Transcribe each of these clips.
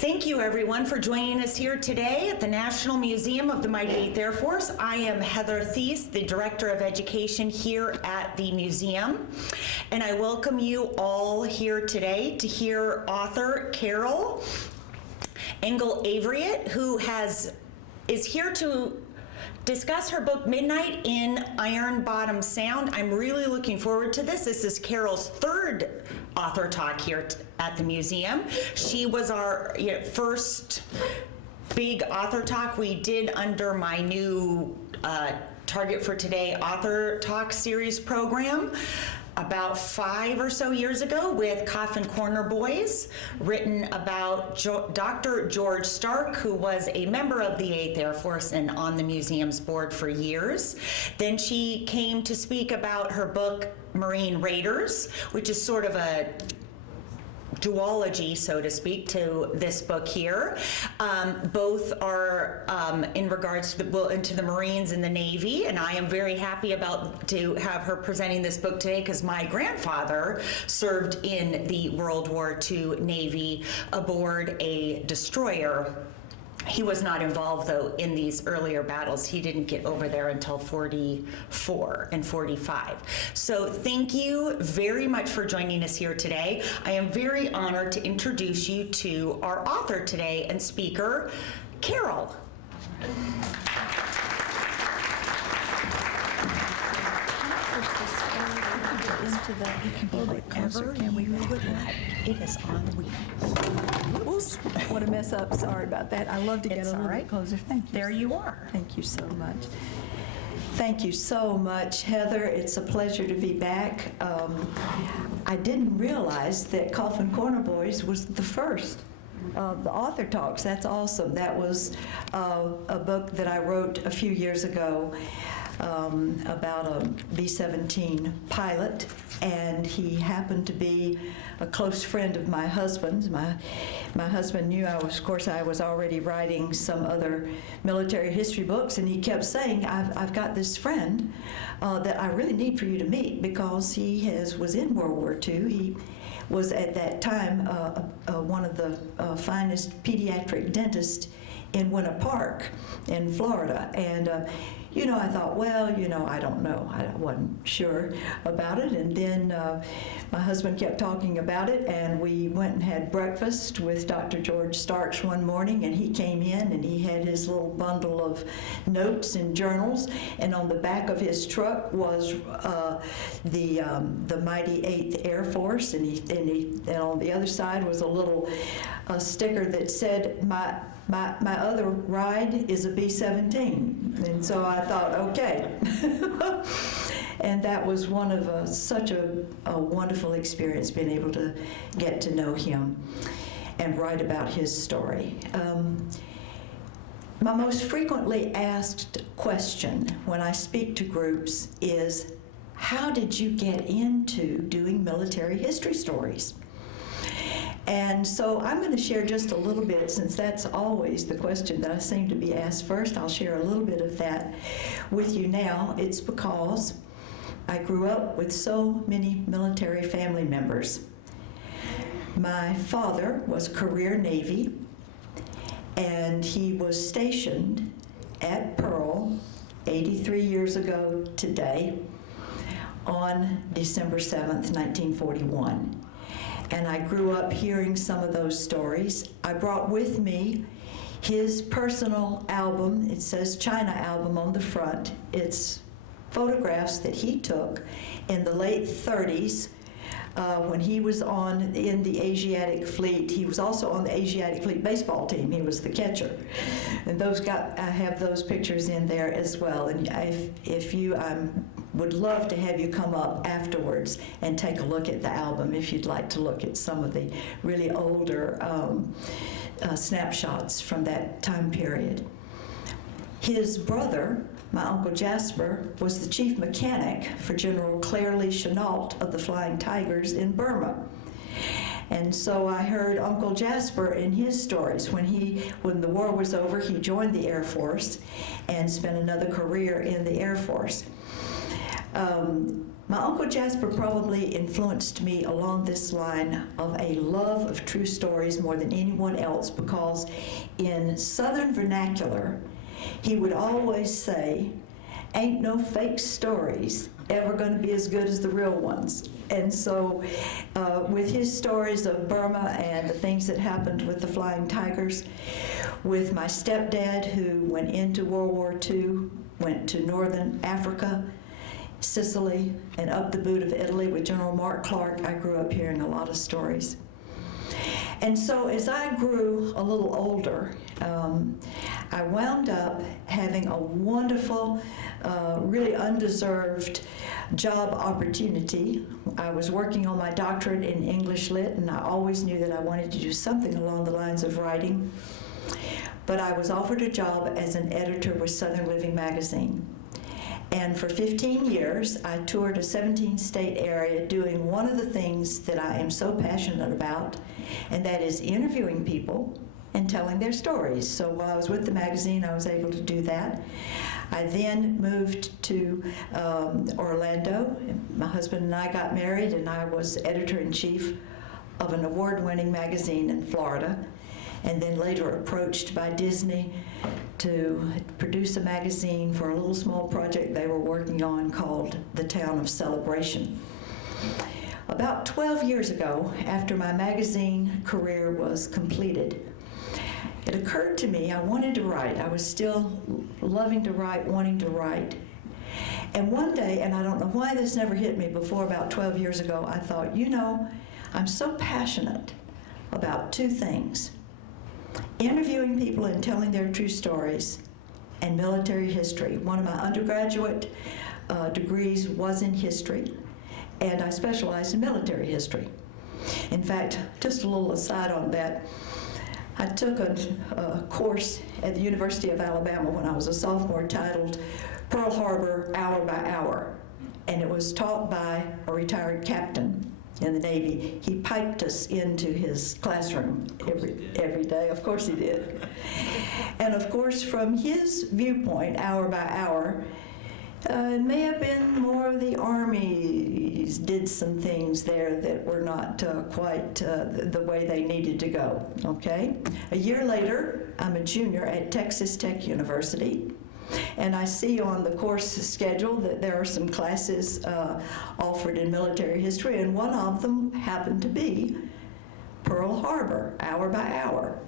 Thank you, everyone, for joining us here today at the National Museum of the Mighty Eighth Air Force. I am Heather Thies, the Director of Education here at the museum, and I welcome you all here today to hear author Carol Engel-Averiet, who is here to discuss her book Midnight in Ironbottom Sound. I'm really looking forward to this. This is Carol's third author talk here at the museum. She was our first big author talk we did under my new Target for Today author talk series program about 5 or so years ago with Coffin Corner Boys, written about Dr. George Stark, who was a member of the 8th Air Force and on the museum's board for years. Then she came to speak about her book, Marine Raiders, which is sort of a duology, so to speak, to this book here. Both are in regards to the Marines and the Navy, and I am very happy to have her presenting this book today because my grandfather served in the World War II Navy aboard a destroyer. He was not involved, though, in these earlier battles. He didn't get over there until 44 and 45. So thank you very much for joining us here today. I am very honored to introduce you to our author today and speaker, Carol. You can hold it closer, can we? It is on wheels. Oops, what a mess up. Sorry about that. I love to get a little bit closer. Thank you. There you are. Thank you so much. Thank you so much, Heather. It's a pleasure to be back. I didn't realize that Coffin Corner Boys was the first of the author talks. That's awesome. That was a book that I wrote a few years ago about a B-17 pilot, and he happened to be a close friend of my husband's. My husband knew I was already writing some other military history books, and he kept saying, I've got this friend that I really need for you to meet because he was in World War II. He was at that time one of the finest pediatric dentists in Winter Park in Florida. And I thought, well, I don't know. I wasn't sure about it. And then my husband kept talking about it, and we went and had breakfast with Dr. George Starks one morning, and he came in, and he had his little bundle of notes and journals, and on the back of his truck was the mighty 8th Air Force, and on the other side was a little sticker that said, my other ride is a B-17. And so I thought, okay. And that was one of such a wonderful experience, being able to get to know him and write about his story. My most frequently asked question when I speak to groups is, how did you get into doing military history stories? And so I'm going to share just a little bit, since that's always the question that I seem to be asked first. I'll share a little bit of that with you now. It's because I grew up with so many military family members. My father was career Navy, and he was stationed at Pearl 83 years ago today on December 7th, 1941. And I grew up hearing some of those stories. I brought with me his personal album. It says China Album on the front. It's photographs that he took in the late 30s when he was in the Asiatic Fleet. He was also on the Asiatic Fleet baseball team. He was the catcher. And I have those pictures in there as well. And if you would love to have you come up afterwards and take a look at the album if you'd like to look at some of the really older snapshots from that time period. His brother, my Uncle Jasper, was the chief mechanic for General Claire Lee Chennault of the Flying Tigers in Burma. And so I heard Uncle Jasper in his stories. When the war was over, he joined the Air Force and spent another career in the Air Force. My Uncle Jasper probably influenced me along this line of a love of true stories more than anyone else, because in Southern vernacular, he would always say, "Ain't no fake stories ever going to be as good as the real ones." And so with his stories of Burma and the things that happened with the Flying Tigers, with my stepdad who went into World War II, went to Northern Africa, Sicily, and up the boot of Italy with General Mark Clark, I grew up hearing a lot of stories. And so as I grew a little older, I wound up having a wonderful, really undeserved job opportunity. I was working on my doctorate in English Lit, and I always knew that I wanted to do something along the lines of writing. But I was offered a job as an editor with Southern Living magazine. And for 15 years, I toured a 17-state area doing one of the things that I am so passionate about, and that is interviewing people and telling their stories. So while I was with the magazine, I was able to do that. I then moved to Orlando. My husband and I got married, and I was editor-in-chief of an award-winning magazine in Florida, and then later approached by Disney to produce a magazine for a little small project they were working on called The Town of Celebration. About 12 years ago, after my magazine career was completed, it occurred to me I wanted to write. I was still loving to write, wanting to write. And one day, and I don't know why this never hit me before, about 12 years ago, I thought, you know, I'm so passionate about two things: interviewing people and telling their true stories, and military history. One of my undergraduate degrees was in history, and I specialized in military history. In fact, just a little aside on that, I took a course at the University of Alabama when I was a sophomore titled Pearl Harbor Hour by Hour, and it was taught by a retired captain in the Navy. He piped us into his classroom every day. Of course he did. And of course, from his viewpoint, hour by hour, it may have been more of the Army did some things there that were not quite the way they needed to go, okay? A year later, I'm a junior at Texas Tech University, and I see on the course schedule that there are some classes offered in military history, and one of them happened to be Pearl Harbor, hour by hour.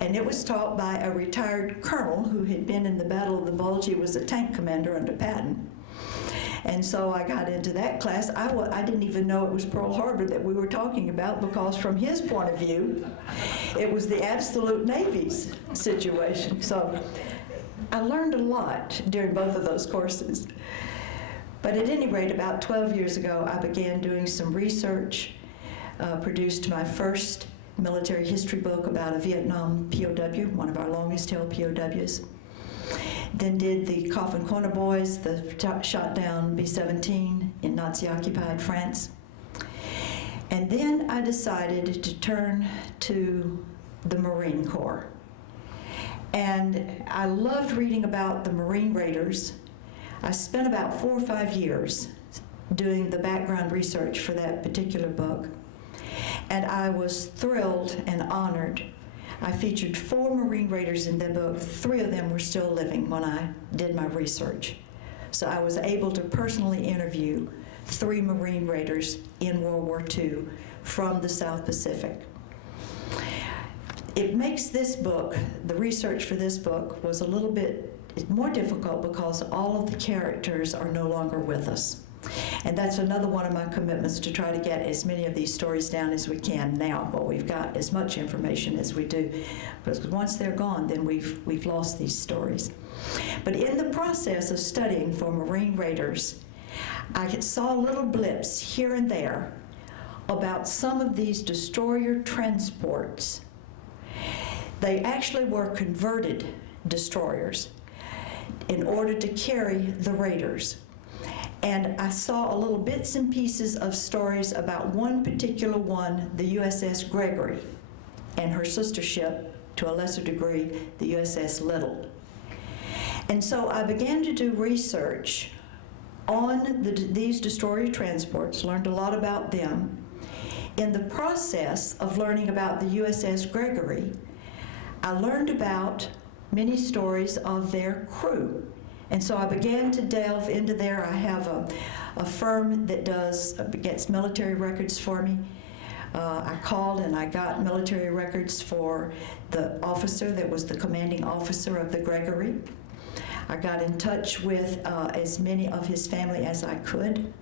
And it was taught by a retired colonel who had been in the Battle of the Bulge. He was a tank commander under Patton. And so I got into that class. I didn't even know it was Pearl Harbor that we were talking about, because from his point of view, it was the absolute Navy's situation. So I learned a lot during both of those courses. But at any rate, about 12 years ago, I began doing some research, produced my first military history book about a Vietnam POW, one of our longest-held POWs. Then did the Coffin Corner Boys, the shot down B-17 in Nazi-occupied France. And then I decided to turn to the Marine Corps. And I loved reading about the Marine Raiders. I spent about 4 or 5 years doing the background research for that particular book. And I was thrilled and honored. I featured 4 Marine Raiders in that book. 3 of them were still living when I did my research. So I was able to personally interview 3 Marine Raiders in World War II from the South Pacific. It makes this book, the research for this book, was a little bit more difficult because all of the characters are no longer with us. And that's another one of my commitments, to try to get as many of these stories down as we can now, while we've got as much information as we do. Because once they're gone, then we've lost these stories. But in the process of studying for Marine Raiders, I saw little blips here and there about some of these destroyer transports. They actually were converted destroyers in order to carry the Raiders. And I saw a little bits and pieces of stories about one particular one, the USS Gregory, and her sister ship, to a lesser degree, the USS Little. And so I began to do research on these destroyer transports, learned a lot about them. In the process of learning about the USS Gregory, I learned about many stories of their crew. And so I began to delve into there. I have a firm that gets military records for me. I called and I got military records for the officer that was the commanding officer of the Gregory. I got in touch with as many of his family as I could.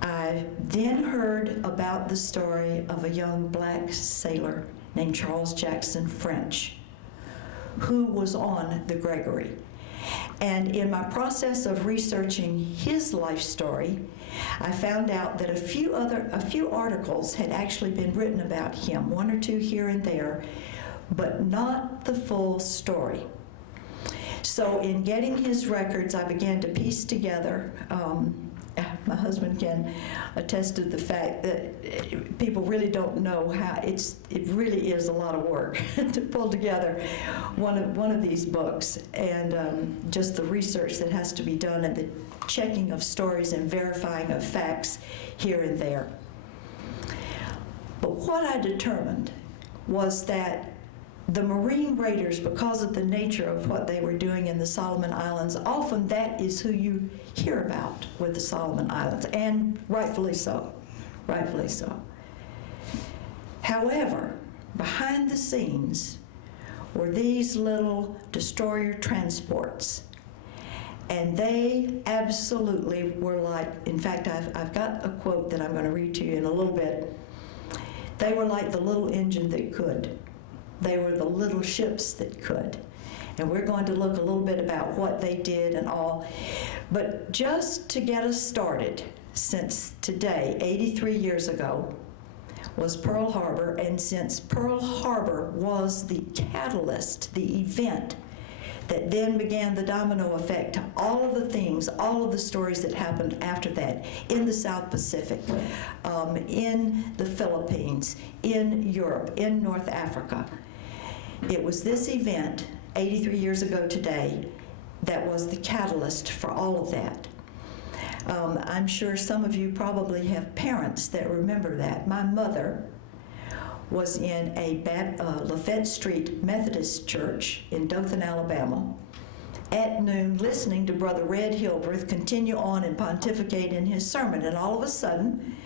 I then heard about the story of a young black sailor named Charles Jackson French, who was on the Gregory. And in my process of researching his life story, I found out that a few articles had actually been written about him, one or two here and there, but not the full story. So in getting his records, I began to piece together. My husband can attest to the fact that people really don't know how it really is a lot of work to pull together one of these books, and just the research that has to be done and the checking of stories and verifying of facts here and there. But what I determined was that the Marine Raiders, because of the nature of what they were doing in the Solomon Islands, often that is who you hear about with the Solomon Islands, and rightfully so, rightfully so. However, behind the scenes were these little destroyer transports, and they absolutely were like, in fact, I've got a quote that I'm going to read to you in a little bit. They were like the little engine that could. They were the little ships that could. And we're going to look a little bit about what they did and all. But just to get us started, since today, 83 years ago, was Pearl Harbor, and since Pearl Harbor was the catalyst, the event that then began the domino effect to all of the things, all of the stories that happened after that in the South Pacific, in the Philippines, in Europe, in North Africa. It was this event, 83 years ago today, that was the catalyst for all of that. I'm sure some of you probably have parents that remember that. My mother was in a Lafayette Street Methodist Church in Dothan, Alabama, at noon, listening to Brother Red Hildreth continue on and pontificate in his sermon. And all of a sudden,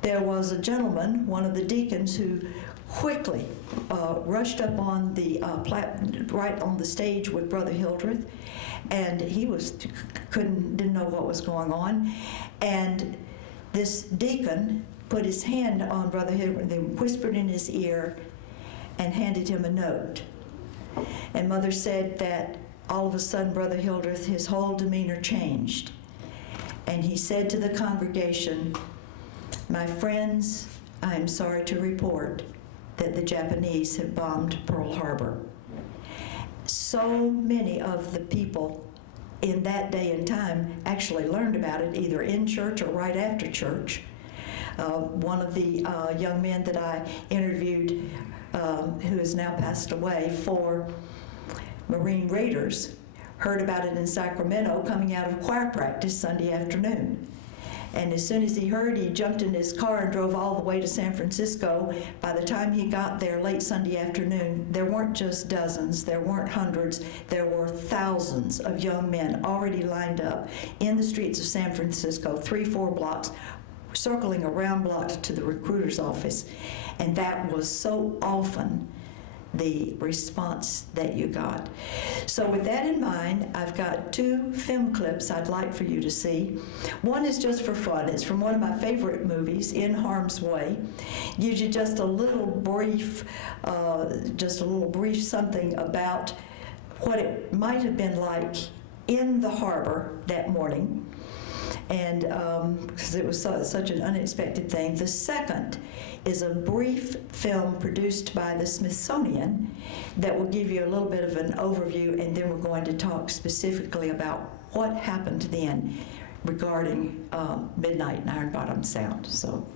there was a gentleman, one of the deacons, who quickly rushed up on the right on the stage with Brother Hildreth, and he didn't know what was going on, and this deacon put his hand on Brother Hildreth, they whispered in his ear, and handed him a note. And Mother said that all of a sudden Brother Hildreth, his whole demeanor changed, and he said to the congregation, "My friends, I am sorry to report that the Japanese have bombed Pearl Harbor." So many of the people in that day and time actually learned about it either in church or right after church. One of the young men that I interviewed, who has now passed away, for Marine Raiders, heard about it in Sacramento coming out of choir practice Sunday afternoon. And as soon as he heard, he jumped in his car and drove all the way to San Francisco. By the time he got there late Sunday afternoon, there weren't just dozens, there weren't hundreds, there were thousands of young men already lined up in the streets of San Francisco, 3-4 blocks, circling around blocks to the recruiter's office. And that was so often the response that you got. So with that in mind, I've got 2 film clips I'd like for you to see. One is just for fun. It's from one of my favorite movies, In Harm's Way. Gives you just a little brief something about what it might have been like in the harbor that morning, and because it was such an unexpected thing. The second is a brief film produced by the Smithsonian that will give you a little bit of an overview, and then we're going to talk specifically about what happened then regarding Midnight and Ironbottom Sound. So.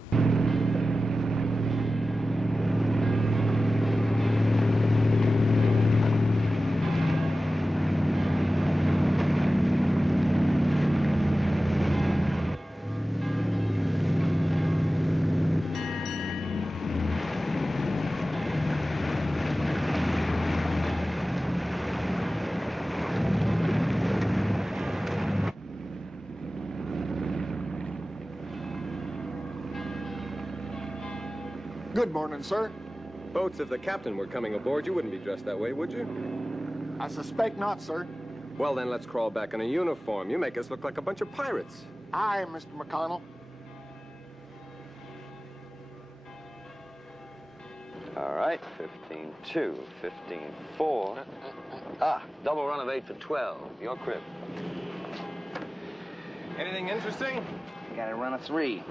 Good morning, sir. Boats, if the captain were coming aboard, you wouldn't be dressed that way, would you? I suspect not, sir. Well, then let's crawl back in a uniform. You make us look like a bunch of pirates. Aye, Mr. McConnell. All right, 15-2, 15-4. Double run of 8 for 12. Your crib. Anything interesting? Got a run of 3.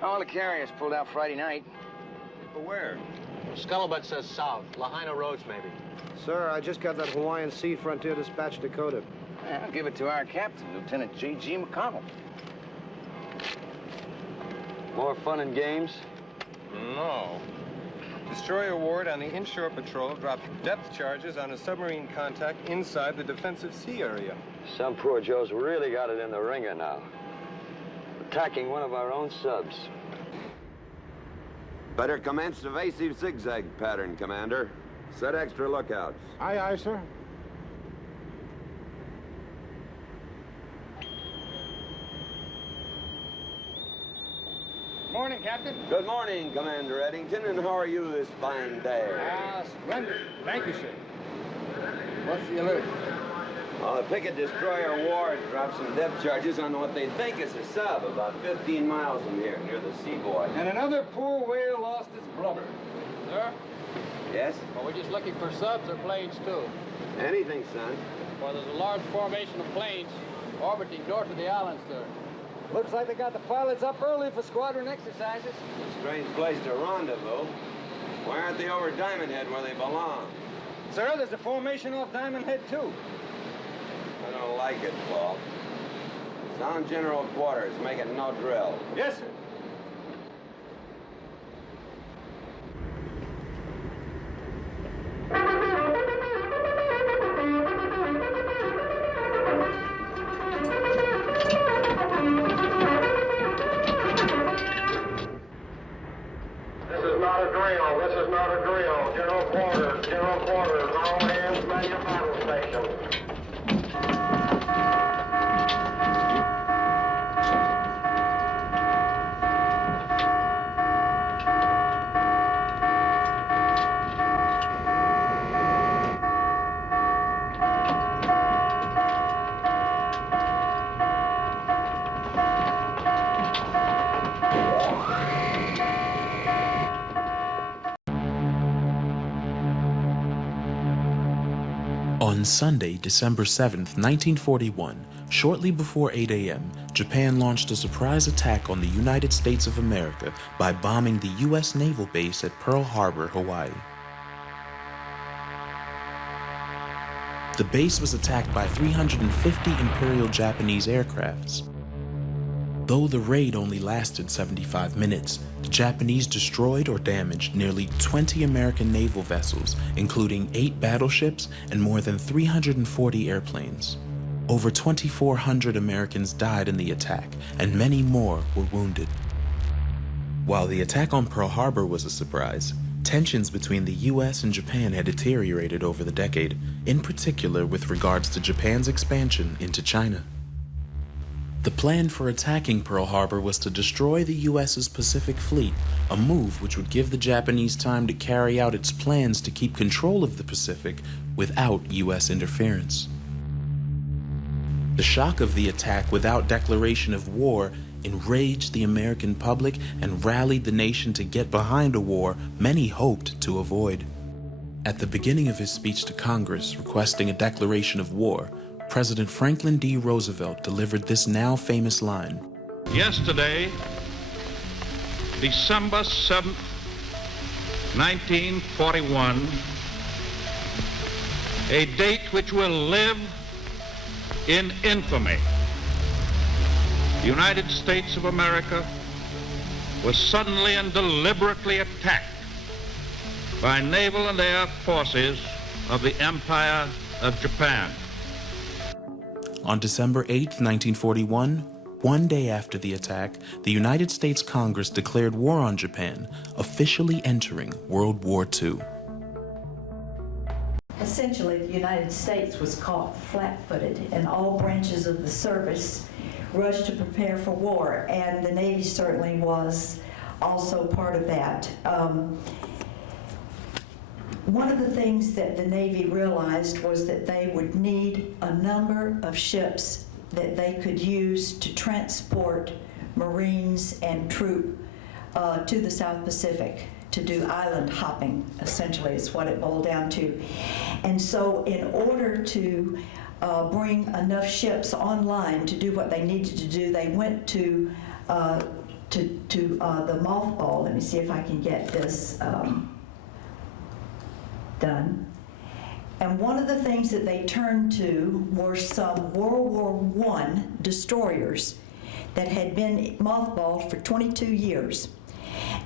All the carriers pulled out Friday night. But where? Scuttlebutt says south. Lahaina Roads, maybe. Sir, I just got that Hawaiian Sea Frontier Dispatch decoded. Yeah, I'll give it to our captain, Lieutenant J.G. McConnell. More fun and games? No. Destroyer Ward on the inshore patrol dropped depth charges on a submarine contact inside the defensive sea area. Some poor Joe's really got it in the ringer now. Attacking one of our own subs. Better commence evasive zigzag pattern, Commander. Set extra lookouts. Aye, aye, sir. Morning, Captain. Good morning, Commander Eddington, and how are you this fine day? Splendid. Thank you, sir. What's the alert? The Picket Destroyer Ward dropped some depth charges on what they think is a sub about 15 miles from here, near the Seaboy. And another poor whale lost its blubber. Sir? Yes? Well, we're just looking for subs or planes, too. Anything, son. Well, there's a large formation of planes orbiting north of the island, sir. Looks like they got the pilots up early for squadron exercises. Strange place to rendezvous. Why aren't they over Diamond Head where they belong? Sir, there's a formation off Diamond Head, too. I don't like it, Paul. Sound general quarters. Make it no drill. Yes, sir. This is not a drill. This is not a drill. General quarters. General quarters. All hands, man your battle station. On Sunday, December 7th, 1941, shortly before 8 a.m., Japan launched a surprise attack on the United States of America by bombing the U.S. naval base at Pearl Harbor, Hawaii. The base was attacked by 350 Imperial Japanese aircrafts. Though the raid only lasted 75 minutes, the Japanese destroyed or damaged nearly 20 American naval vessels, including 8 battleships and more than 340 airplanes. Over 2,400 Americans died in the attack, and many more were wounded. While the attack on Pearl Harbor was a surprise, tensions between the U.S. and Japan had deteriorated over the decade, in particular with regards to Japan's expansion into China. The plan for attacking Pearl Harbor was to destroy the U.S.'s Pacific Fleet, a move which would give the Japanese time to carry out its plans to keep control of the Pacific without U.S. interference. The shock of the attack without declaration of war enraged the American public and rallied the nation to get behind a war many hoped to avoid. At the beginning of his speech to Congress requesting a declaration of war, President Franklin D. Roosevelt delivered this now famous line. Yesterday, December 7th, 1941, a date which will live in infamy. The United States of America was suddenly and deliberately attacked by naval and air forces of the Empire of Japan. On December 8, 1941, one day after the attack, the United States Congress declared war on Japan, officially entering World War II. Essentially, the United States was caught flat-footed, and all branches of the service rushed to prepare for war, and the Navy certainly was also part of that. One of the things that the Navy realized was that they would need a number of ships that they could use to transport Marines and troop to the South Pacific, to do island hopping, essentially, is what it boiled down to. And so in order to bring enough ships online to do what they needed to do, they went to the mothball. Let me see if I can get this done. And one of the things that they turned to were some World War I destroyers that had been mothballed for 22 years.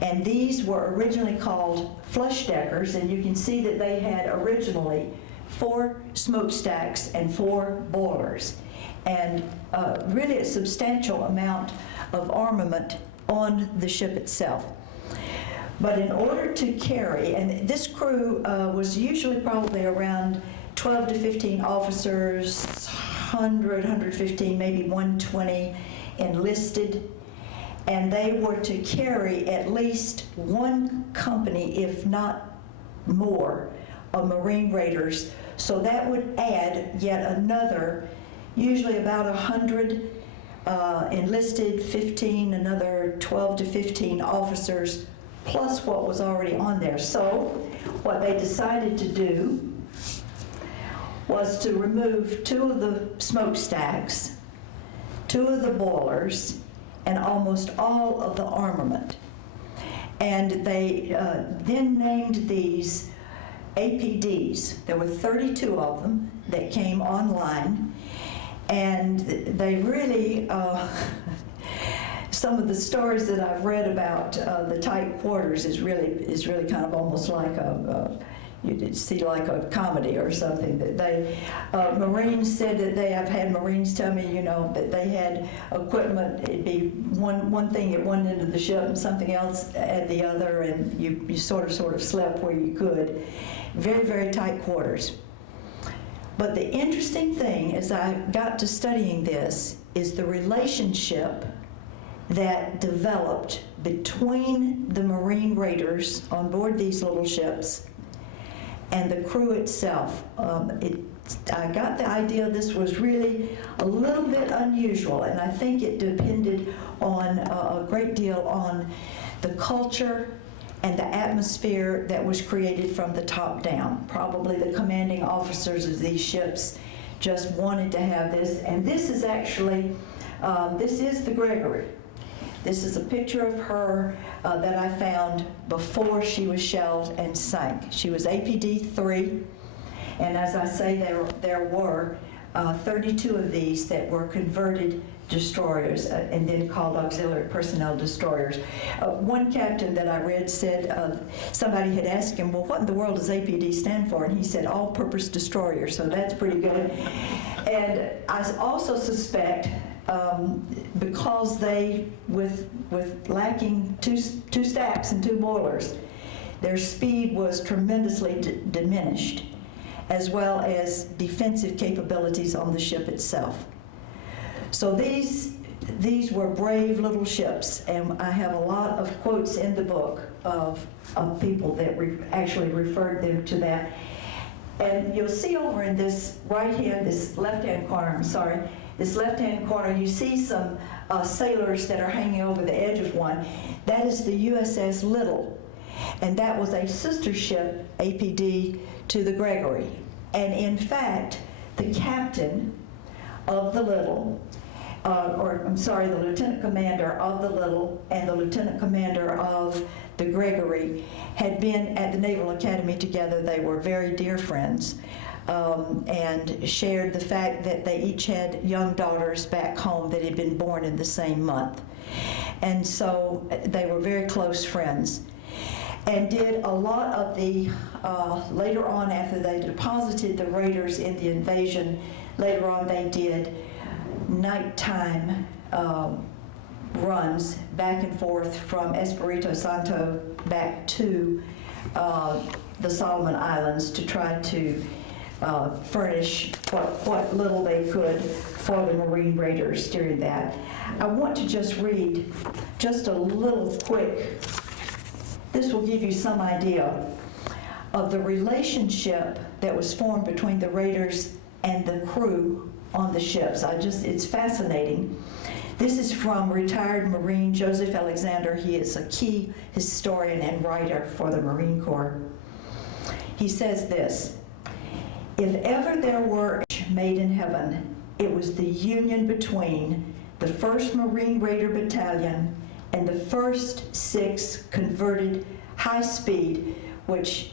And these were originally called flush deckers, and you can see that they had originally 4 smokestacks and 4 boilers, and really a substantial amount of armament on the ship itself. But in order to carry, and this crew was usually probably around 12 to 15 officers, 100, 115, maybe 120 enlisted, and they were to carry at least one company, if not more, of Marine Raiders. So that would add yet another, usually about 100 enlisted, 15, another 12 to 15 officers, plus what was already on there. So what they decided to do was to remove 2 of the smokestacks, 2 of the boilers, and almost all of the armament. And they then named these APDs. There were 32 of them that came online, and they really, some of the stories that I've read about the tight quarters is really kind of almost like you'd see like a comedy or something. That they Marines said that I've had Marines tell me, that they had equipment. It'd be one thing at one end of the ship and something else at the other, and you sort of slept where you could. Very, very tight quarters. But the interesting thing as I got to studying this is the relationship that developed between the Marine Raiders on board these little ships and the crew itself. I got the idea this was really a little bit unusual, and I think it depended on a great deal on the culture and the atmosphere that was created from the top down. Probably the commanding officers of these ships just wanted to have this, and this is actually, this is the Gregory. This is a picture of her that I found before she was shelled and sank. She was APD 3, and as I say, there were 32 of these that were converted destroyers and then called auxiliary personnel destroyers. One captain that I read said, somebody had asked him, well, what in the world does APD stand for? And he said, all-purpose destroyer, so that's pretty good. And I also suspect because they, with lacking two stacks and 2 boilers, their speed was tremendously diminished, as well as defensive capabilities on the ship itself. So these were brave little ships, and I have a lot of quotes in the book of people that actually referred them to that. And you'll see over in this this left-hand corner, this left-hand corner, you see some sailors that are hanging over the edge of one. That is the USS Little, and that was a sister ship, APD, to the Gregory. And in fact, the captain of the Little, the lieutenant commander of the Little and the lieutenant commander of the Gregory had been at the Naval Academy together. They were very dear friends, and shared the fact that they each had young daughters back home that had been born in the same month. And so they were very close friends, and did a lot of the, later on after they deposited the raiders in the invasion, later on they did nighttime runs back and forth from Espiritu Santo back to the Solomon Islands to try to furnish what little they could for the Marine Raiders during that. I want to just read just a little quick. This will give you some idea of the relationship that was formed between the Raiders and the crew on the ships. It's fascinating. This is from retired Marine Joseph Alexander. He is a key historian and writer for the Marine Corps. He says this: "If ever there were a made in heaven, it was the union between the 1st Marine Raider Battalion and the first 6 converted high-speed," which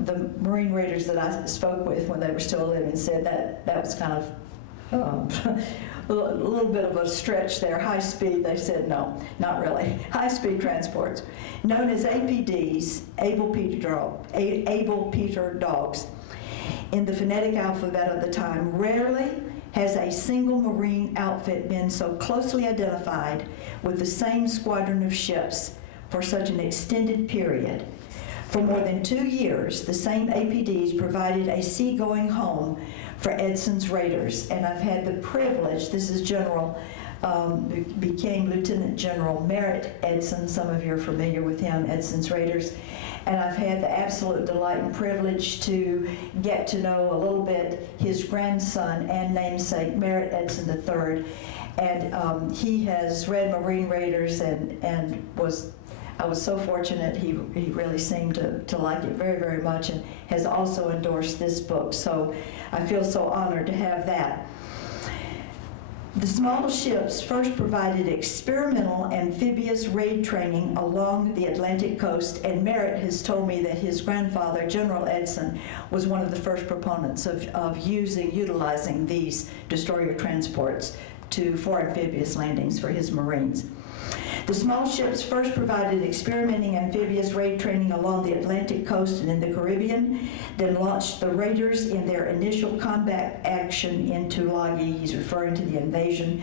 the Marine Raiders that I spoke with when they were still living said that was kind of a little bit of a stretch there. High speed, they said no, not really. High speed transports, known as APDs, Able Peter Dogs, in the phonetic alphabet of the time. Rarely has a single Marine outfit been so closely identified with the same squadron of ships for such an extended period. For more than 2 years, the same APDs provided a seagoing home for Edson's Raiders, and I've had the privilege, this is became Lieutenant General Merritt Edson, some of you are familiar with him, Edson's Raiders, and I've had the absolute delight and privilege to get to know a little bit his grandson and namesake, Merritt Edson III, and he has read Marine Raiders and I was so fortunate. He really seemed to like it very, very much, and has also endorsed this book. So I feel so honored to have that. The small ships first provided experimental amphibious raid training along the Atlantic coast, and Merritt has told me that his grandfather, General Edson, was one of the first proponents of utilizing these destroyer transports for amphibious landings for his Marines. The small ships first provided experimenting amphibious raid training along the Atlantic coast and in the Caribbean, then launched the Raiders in their initial combat action in Tulagi. He's referring to the invasion,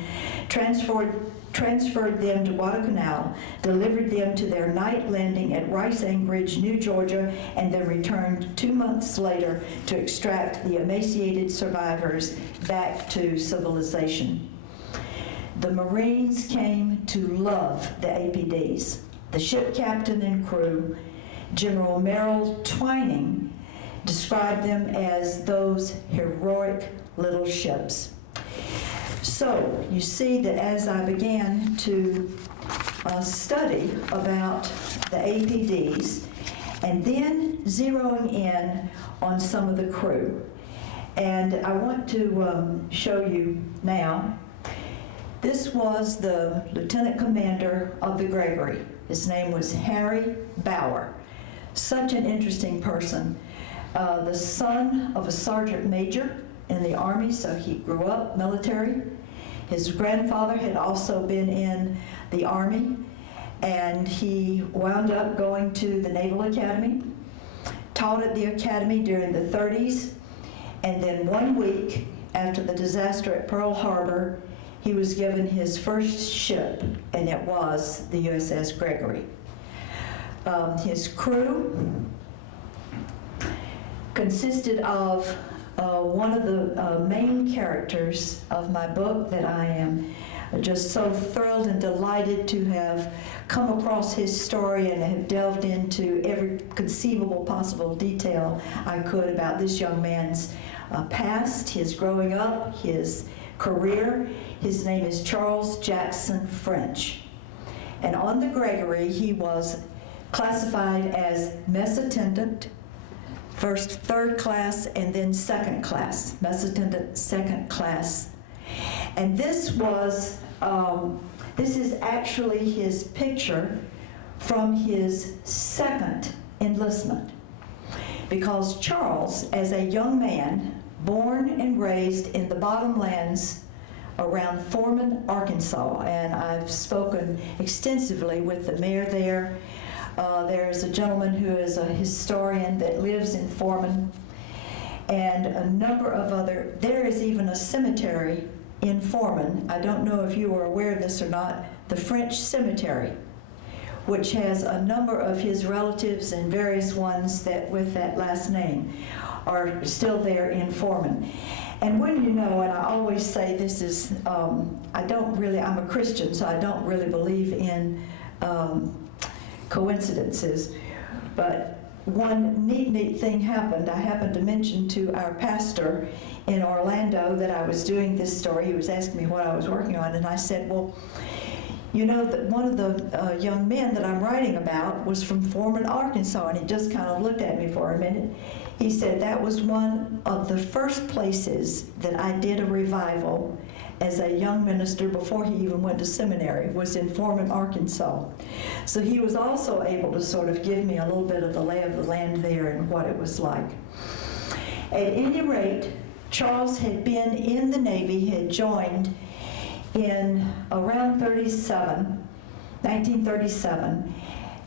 transferred them to Guadalcanal, delivered them to their night landing at Rice Anchorage, New Georgia, and then returned 2 months later to extract the emaciated survivors back to civilization. The Marines came to love the APDs. The ship captain and crew, General Merrill Twining, described them as those heroic little ships. So you see that as I began to study about the APDs and then zeroing in on some of the crew, and I want to show you now. This was the lieutenant commander of the Gregory. His name was Harry Bauer. Such an interesting person. The son of a sergeant major in the Army, so he grew up military. His grandfather had also been in the Army, and he wound up going to the Naval Academy, taught at the Academy during the 30s, and then 1 week after the disaster at Pearl Harbor, he was given his first ship, and it was the USS Gregory. His crew consisted of one of the main characters of my book that I am just so thrilled and delighted to have come across his story and have delved into every conceivable possible detail I could about this young man's past, his growing up, his career. His name is Charles Jackson French. And on the Gregory, he was classified as mess attendant, first 3rd class, and then 2nd class, mess attendant 2nd class. And this was, this is actually his picture from his 2nd enlistment. Because Charles, as a young man, born and raised in the bottomlands around Foreman, Arkansas, and I've spoken extensively with the mayor there. There's a gentleman who is a historian that lives in Foreman, and a number of other, there is even a cemetery in Foreman. I don't know if you are aware of this or not, the French Cemetery, which has a number of his relatives and various ones that with that last name. are still there in Foreman. And when you know, and I always say this is, I'm a Christian, so I don't really believe in coincidences, but one neat thing happened. I happened to mention to our pastor in Orlando that I was doing this story. He was asking me what I was working on, and I said, well, you know that one of the young men that I'm writing about was from Foreman, Arkansas, and he just kind of looked at me for a minute. He said that was one of the first places that I did a revival as a young minister before he even went to seminary, was in Foreman, Arkansas. So he was also able to sort of give me a little bit of the lay of the land there and what it was like. At any rate, Charles had been in the Navy, had joined in around 1937,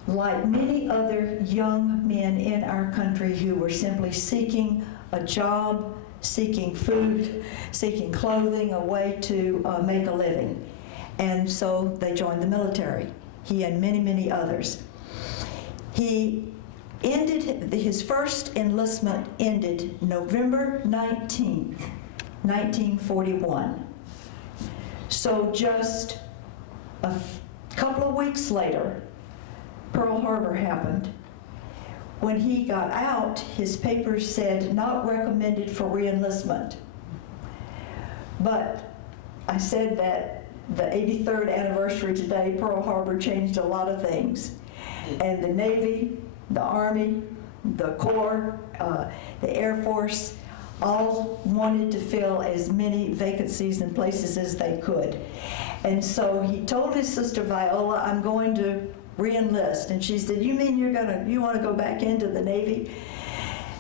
like many other young men in our country who were simply seeking a job, seeking food, seeking clothing, a way to make a living. And so they joined the military, he and many others. He ended, his first enlistment ended November 19th, 1941. So just a couple of weeks later, Pearl Harbor happened. When he got out, his papers said not recommended for reenlistment. But I said that the 83rd anniversary today, Pearl Harbor changed a lot of things. And the Navy, the Army, the Corps, the Air Force, all wanted to fill as many vacancies and places as they could. And so he told his sister Viola, I'm going to re-enlist. And she said, you mean you want to go back into the Navy?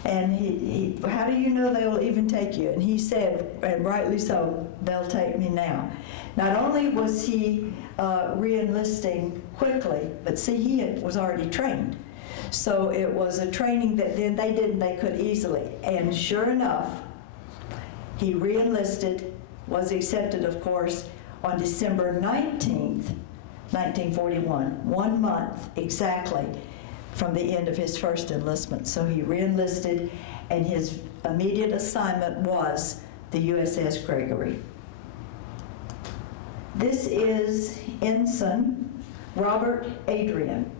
And he how do you know they'll even take you? And he said, and rightly so, they'll take me now. Not only was he re-enlisting quickly, but see, he was already trained. So it was a training that then they could easily. And sure enough, he re-enlisted, was accepted, of course, on December 19th, 1941, 1 month exactly from the end of his first enlistment. So he re-enlisted, and his immediate assignment was the USS Gregory. This is Ensign Robert Adrian.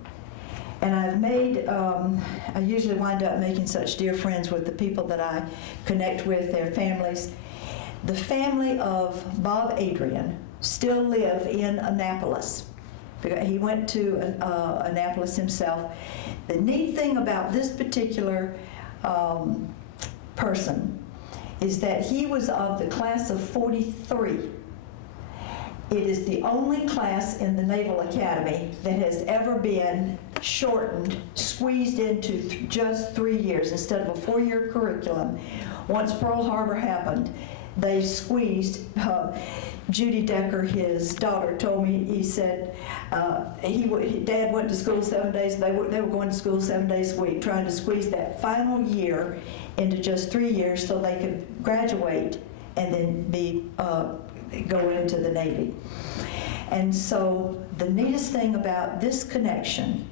And I've made, I usually wind up making such dear friends with the people that I connect with, their families. The family of Bob Adrian still live in Annapolis. He went to Annapolis himself. The neat thing about this particular person is that he was of the class of 43. It is the only class in the Naval Academy that has ever been shortened, squeezed into just 3 years instead of a 4-year curriculum. Once Pearl Harbor happened, they squeezed. Judy Decker, his daughter, told me, he said, Dad went to school 7 days, they were going to school 7 days a week, trying to squeeze that final year into just 3 years so they could graduate and then go into the Navy. And so the neatest thing about this connection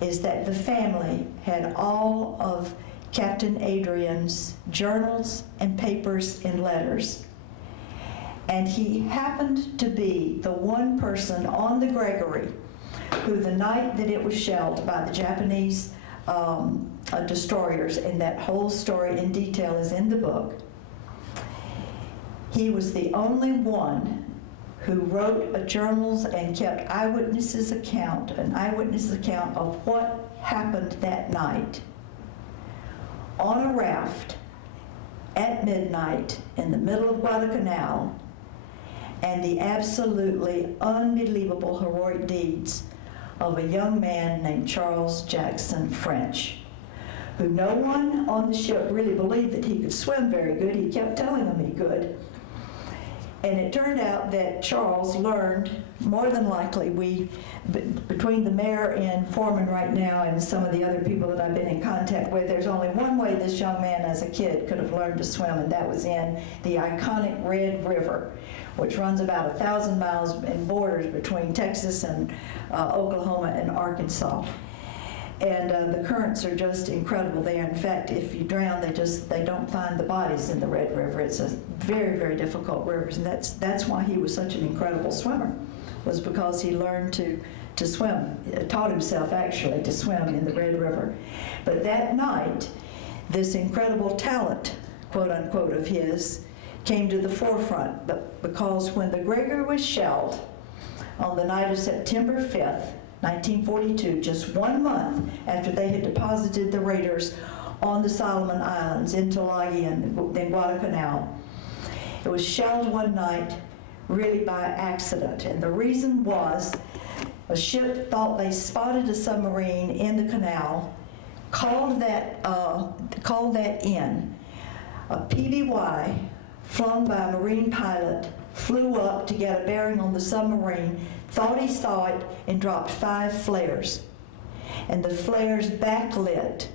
is that the family had all of Captain Adrian's journals and papers and letters. And he happened to be the one person on the Gregory who, the night that it was shelled by the Japanese destroyers, and that whole story in detail is in the book, he was the only one who wrote journals and kept an eyewitness account of what happened that night on a raft at midnight in the middle of Guadalcanal, and the absolutely unbelievable heroic deeds of a young man named Charles Jackson French, who no one on the ship really believed that he could swim very good. He kept telling them he could. And it turned out that Charles learned, more than likely, between the mayor and Foreman right now and some of the other people that I've been in contact with, there's only one way this young man as a kid could have learned to swim, and that was in the iconic Red River, which runs about 1,000 miles and borders between Texas and Oklahoma and Arkansas. And the currents are just incredible there. In fact, if you drown, they don't find the bodies in the Red River. It's a very, very difficult river, and that's why he was such an incredible swimmer, was because he learned to swim, taught himself actually to swim in the Red River. But that night, this incredible talent, quote unquote, of his came to the forefront, but because when the Gregory was shelled on the night of September 5th, 1942, just 1 month after they had deposited the raiders on the Solomon Islands into Laie and then Guadalcanal. It was shelled one night, really by accident, and the reason was a ship thought they spotted a submarine in the canal, called that in. A PBY flown by a Marine pilot flew up to get a bearing on the submarine, thought he saw it, and dropped 5 flares. And the flares backlit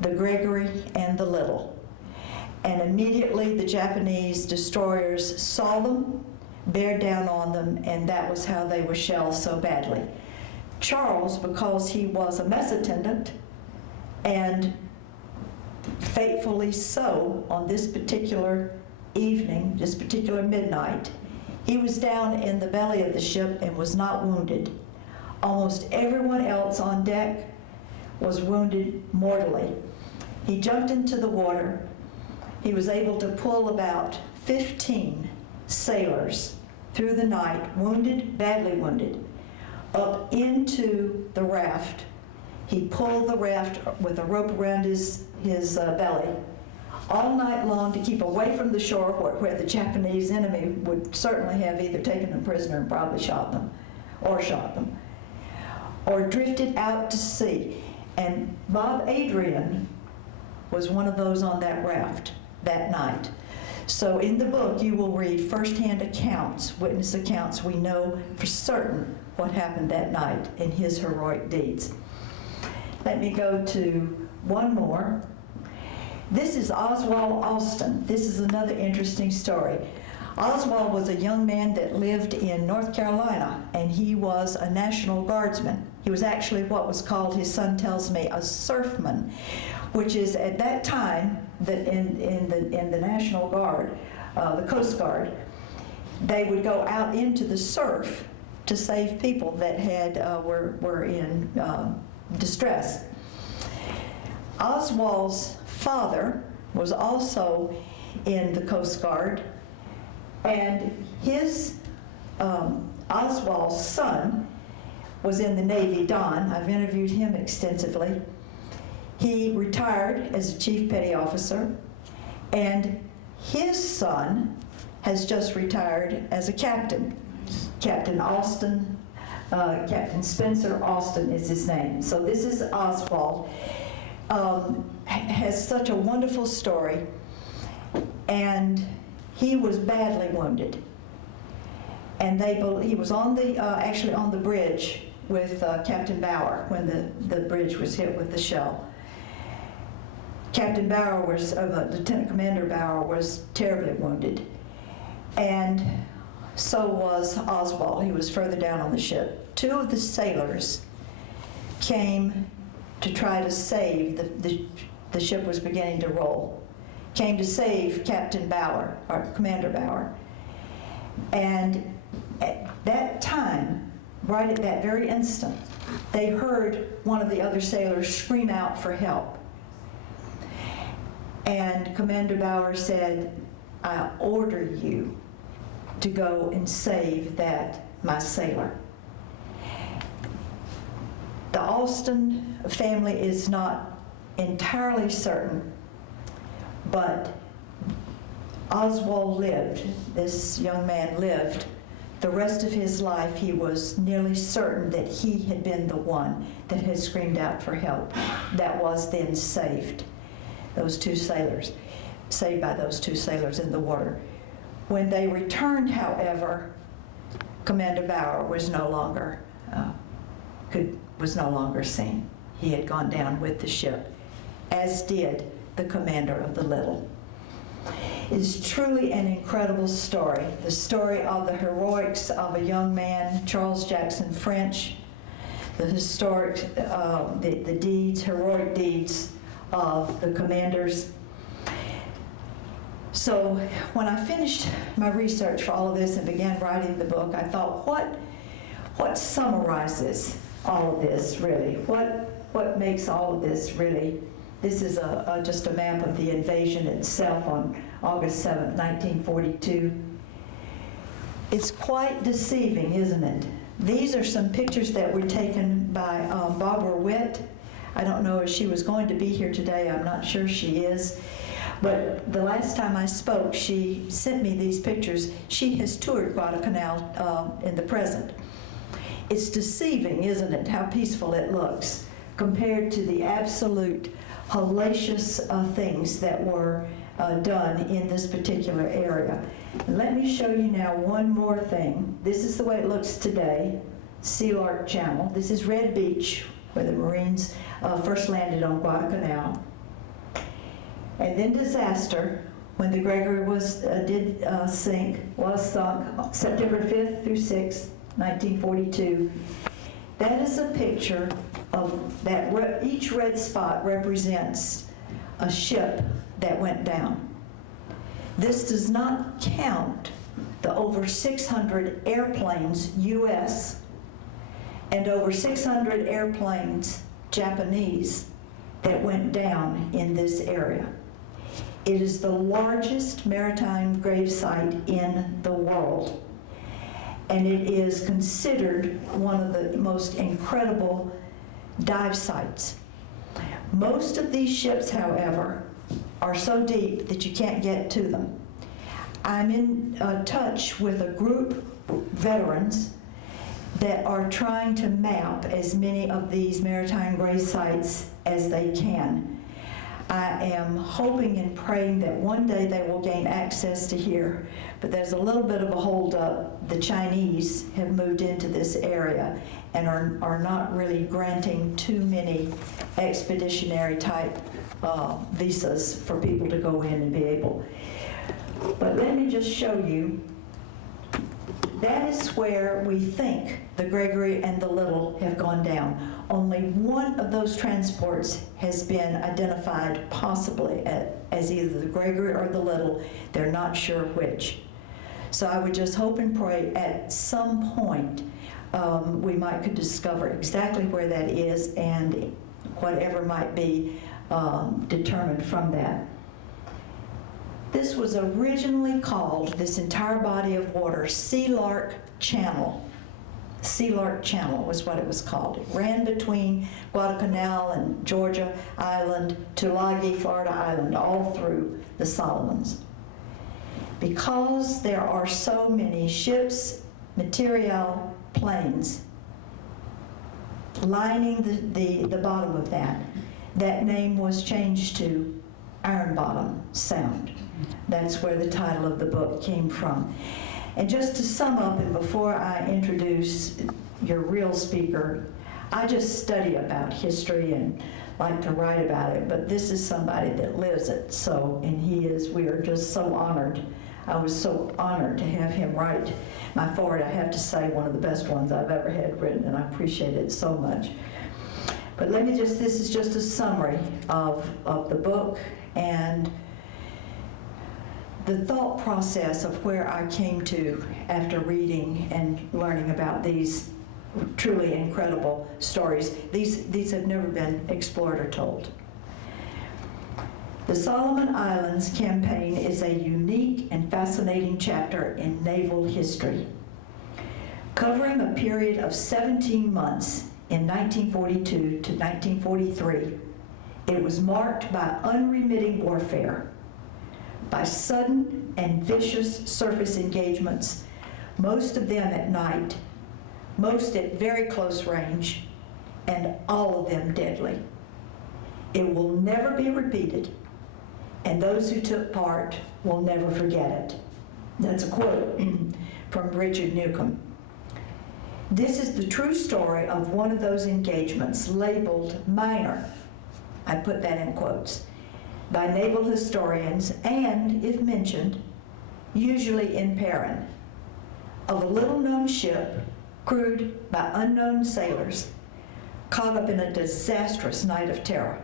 the Gregory and the Little. And immediately the Japanese destroyers saw them, bear down on them, and that was how they were shelled so badly. Charles, because he was a mess attendant, and faithfully so, on this particular evening, this particular midnight, he was down in the belly of the ship and was not wounded. Almost everyone else on deck was wounded mortally. He jumped into the water. He was able to pull about 15 sailors through the night, wounded, badly wounded, up into the raft. He pulled the raft with a rope around his belly all night long to keep away from the shore where the Japanese enemy would certainly have either taken them prisoner and probably shot them, or drifted out to sea. And Bob Adrian was one of those on that raft that night. So in the book, you will read firsthand accounts, witness accounts. We know for certain what happened that night in his heroic deeds. Let me go to one more. This is Oswald Alston. This is another interesting story. Oswald was a young man that lived in North Carolina, and he was a National Guardsman. He was actually what was called, his son tells me, a surfman, which is at that time that in the National Guard, the Coast Guard, they would go out into the surf to save people that were in distress. Oswald's father was also in the Coast Guard, and his Oswald's son was in the Navy, Don. I've interviewed him extensively. He retired as a chief petty officer, and his son has just retired as a captain. Captain Alston, Captain Spencer Alston is his name. So this is Oswald. Has such a wonderful story, and he was badly wounded. And he was on the actually on the bridge with Captain Bauer when the bridge was hit with the shell. Captain Bauer was, Lieutenant Commander Bauer was terribly wounded, and so was Oswald. He was further down on the ship. 2 of the sailors came to try to save the ship was beginning to roll. Came to save Captain Bauer, or Commander Bauer. And at that time, right at that very instant, they heard one of the other sailors scream out for help. And Commander Bauer said, "I order you to go and save my sailor." The Alston family is not entirely certain, but Oswald lived, this young man lived. The rest of his life, he was nearly certain that he had been the one that had screamed out for help. That was then saved. Those 2 sailors, saved by those 2 sailors in the water. When they returned, however, Commander Bauer was no longer seen. He had gone down with the ship, as did the commander of the Little. It is truly an incredible story, the story of the heroics of a young man, Charles Jackson French, the historic, the deeds, heroic deeds of the commanders. So when I finished my research for all of this and began writing the book, I thought, what summarizes all of this really? What makes all of this really? This is just a map of the invasion itself on August 7th, 1942. It's quite deceiving, isn't it? These are some pictures that were taken by Barbara Witt. I don't know if she was going to be here today. I'm not sure she is. But the last time I spoke, she sent me these pictures. She has toured Guadalcanal in the present. It's deceiving, isn't it, how peaceful it looks compared to the absolute hellacious things that were done in this particular area. And let me show you now one more thing. This is the way it looks today, Sea Lark Channel. This is Red Beach, where the Marines first landed on Guadalcanal. And then disaster, when the Gregory was sunk September 5th through 6th, 1942. That is a picture of that. Each red spot represents a ship that went down. This does not count the over 600 airplanes, U.S., and over 600 airplanes, Japanese, that went down in this area. It is the largest maritime grave site in the world, and it is considered one of the most incredible dive sites. Most of these ships, however, are so deep that you can't get to them. I'm in touch with a group of veterans that are trying to map as many of these maritime grave sites as they can. I am hoping and praying that one day they will gain access to here, but there's a little bit of a holdup. The Chinese have moved into this area and are not really granting too many expeditionary type visas for people to go in and be able. But let me just show you. That is where we think the Gregory and the Little have gone down. Only one of those transports has been identified possibly as either the Gregory or the Little. They're not sure which. So I would just hope and pray at some point we could discover exactly where that is and whatever might be determined from that. This was originally called, this entire body of water, Sea Lark Channel. Sea Lark Channel was what it was called. It ran between Guadalcanal and Georgia Island, Tulagi, Florida Island, all through the Solomons. Because there are so many ships, material, planes lining the bottom of that name was changed to Ironbottom Sound. That's where the title of the book came from. And just to sum up, and before I introduce your real speaker, I just study about history and like to write about it, but this is somebody that lives it. So, and we are just so honored. I was so honored to have him write my foreword. I have to say, one of the best ones I've ever had written, and I appreciate it so much. But this is just a summary of the book and the thought process of where I came to after reading and learning about these truly incredible stories. These have never been explored or told. The Solomon Islands campaign is a unique and fascinating chapter in naval history. Covering a period of 17 months in 1942 to 1943, it was marked by unremitting warfare, by sudden and vicious surface engagements, most of them at night, most at very close range, and all of them deadly. It will never be repeated, and those who took part will never forget it. That's a quote from Richard Newcomb. This is the true story of one of those engagements labeled minor, I put that in quotes, by naval historians, and, if mentioned, usually in Perrin, of a little-known ship crewed by unknown sailors caught up in a disastrous night of terror,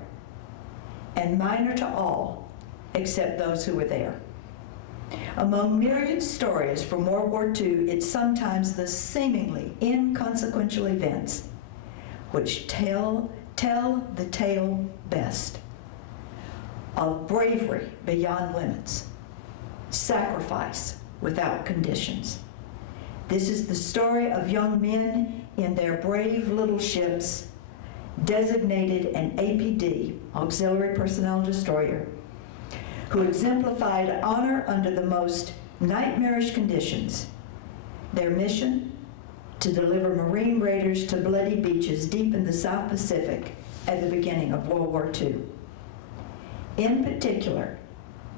and minor to all except those who were there. Among myriad stories from World War II, it's sometimes the seemingly inconsequential events which tell the tale best of bravery beyond limits, sacrifice without conditions. This is the story of young men in their brave little ships, designated an APD, Auxiliary Personnel Destroyer, who exemplified honor under the most nightmarish conditions. Their mission, to deliver Marine raiders to bloody beaches deep in the South Pacific at the beginning of World War II. In particular,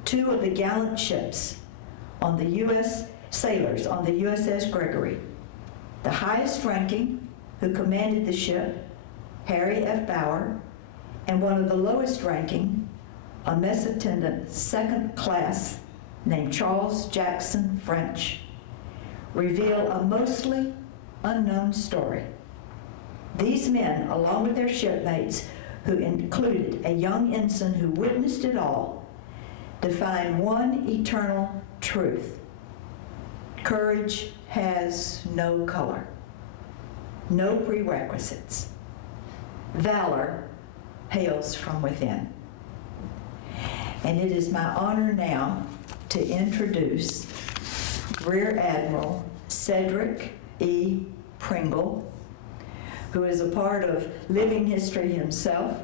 two of the gallant ships on the U.S. sailors on the USS Gregory, the highest ranking who commanded the ship, Harry F. Bauer, and one of the lowest ranking, a mess attendant second class named Charles Jackson French, reveal a mostly unknown story. These men, along with their shipmates, who included a young ensign who witnessed it all, define one eternal truth. Courage has no color, no prerequisites. Valor hails from within. And it is my honor now to introduce Rear Admiral Cedric E. Pringle, who is a part of living history himself.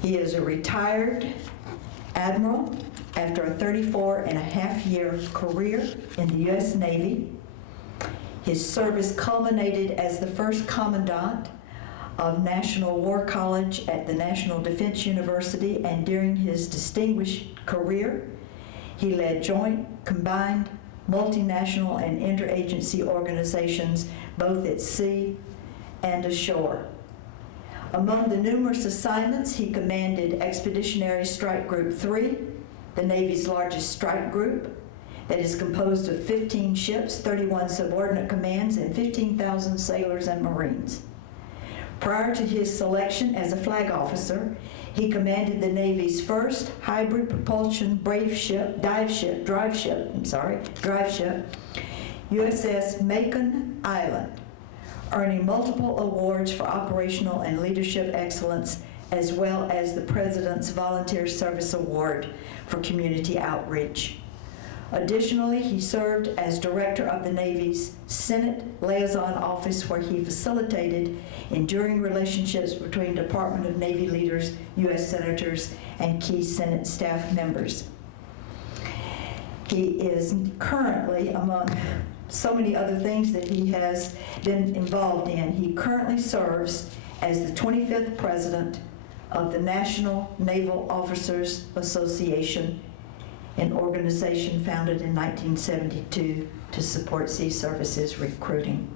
He is a retired admiral after a 34-and-a-half-year career in the U.S. Navy. His service culminated as the first commandant of National War College at the National Defense University, and during his distinguished career, he led joint, combined, multinational, and interagency organizations both at sea and ashore. Among the numerous assignments, he commanded Expeditionary Strike Group 3, the Navy's largest strike group that is composed of 15 ships, 31 subordinate commands, and 15,000 sailors and Marines. Prior to his selection as a flag officer, he commanded the Navy's first hybrid propulsion drive ship, USS Macon Island, earning multiple awards for operational and leadership excellence, as well as the President's Volunteer Service Award for community outreach. Additionally, he served as director of the Navy's Senate Liaison Office, where he facilitated enduring relationships between Department of Navy leaders, U.S. senators, and key Senate staff members. He is currently, among so many other things that he has been involved in, he currently serves as the 25th president of the National Naval Officers Association, an organization founded in 1972 to support sea services recruiting.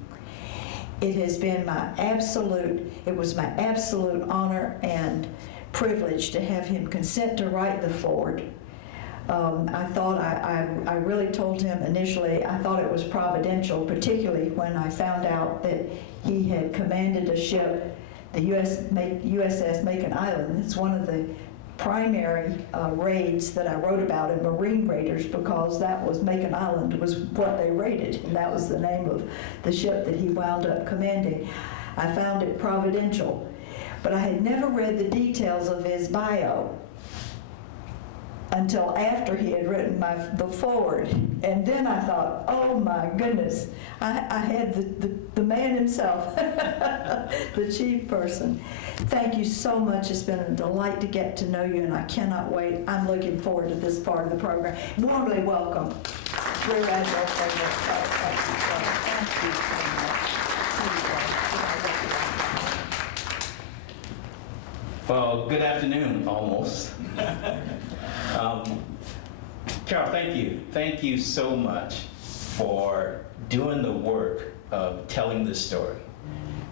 It was my absolute honor and privilege to have him consent to write the foreword. I really told him initially, I thought it was providential, particularly when I found out that he had commanded a ship, the USS Macon Island. It's one of the primary raids that I wrote about in Marine Raiders, because that was Macon Island was what they raided, and that was the name of the ship that he wound up commanding. I found it providential, but I had never read the details of his bio until after he had written the foreword. And then I thought, oh my goodness, I had the man himself, the chief person. Thank you so much. It's been a delight to get to know you, and I cannot wait. I'm looking forward to this part of the program. Warmly welcome, Rear Admiral Cedric. Thank you so much. Well, good afternoon, almost. Carol, thank you. Thank you so much for doing the work of telling this story.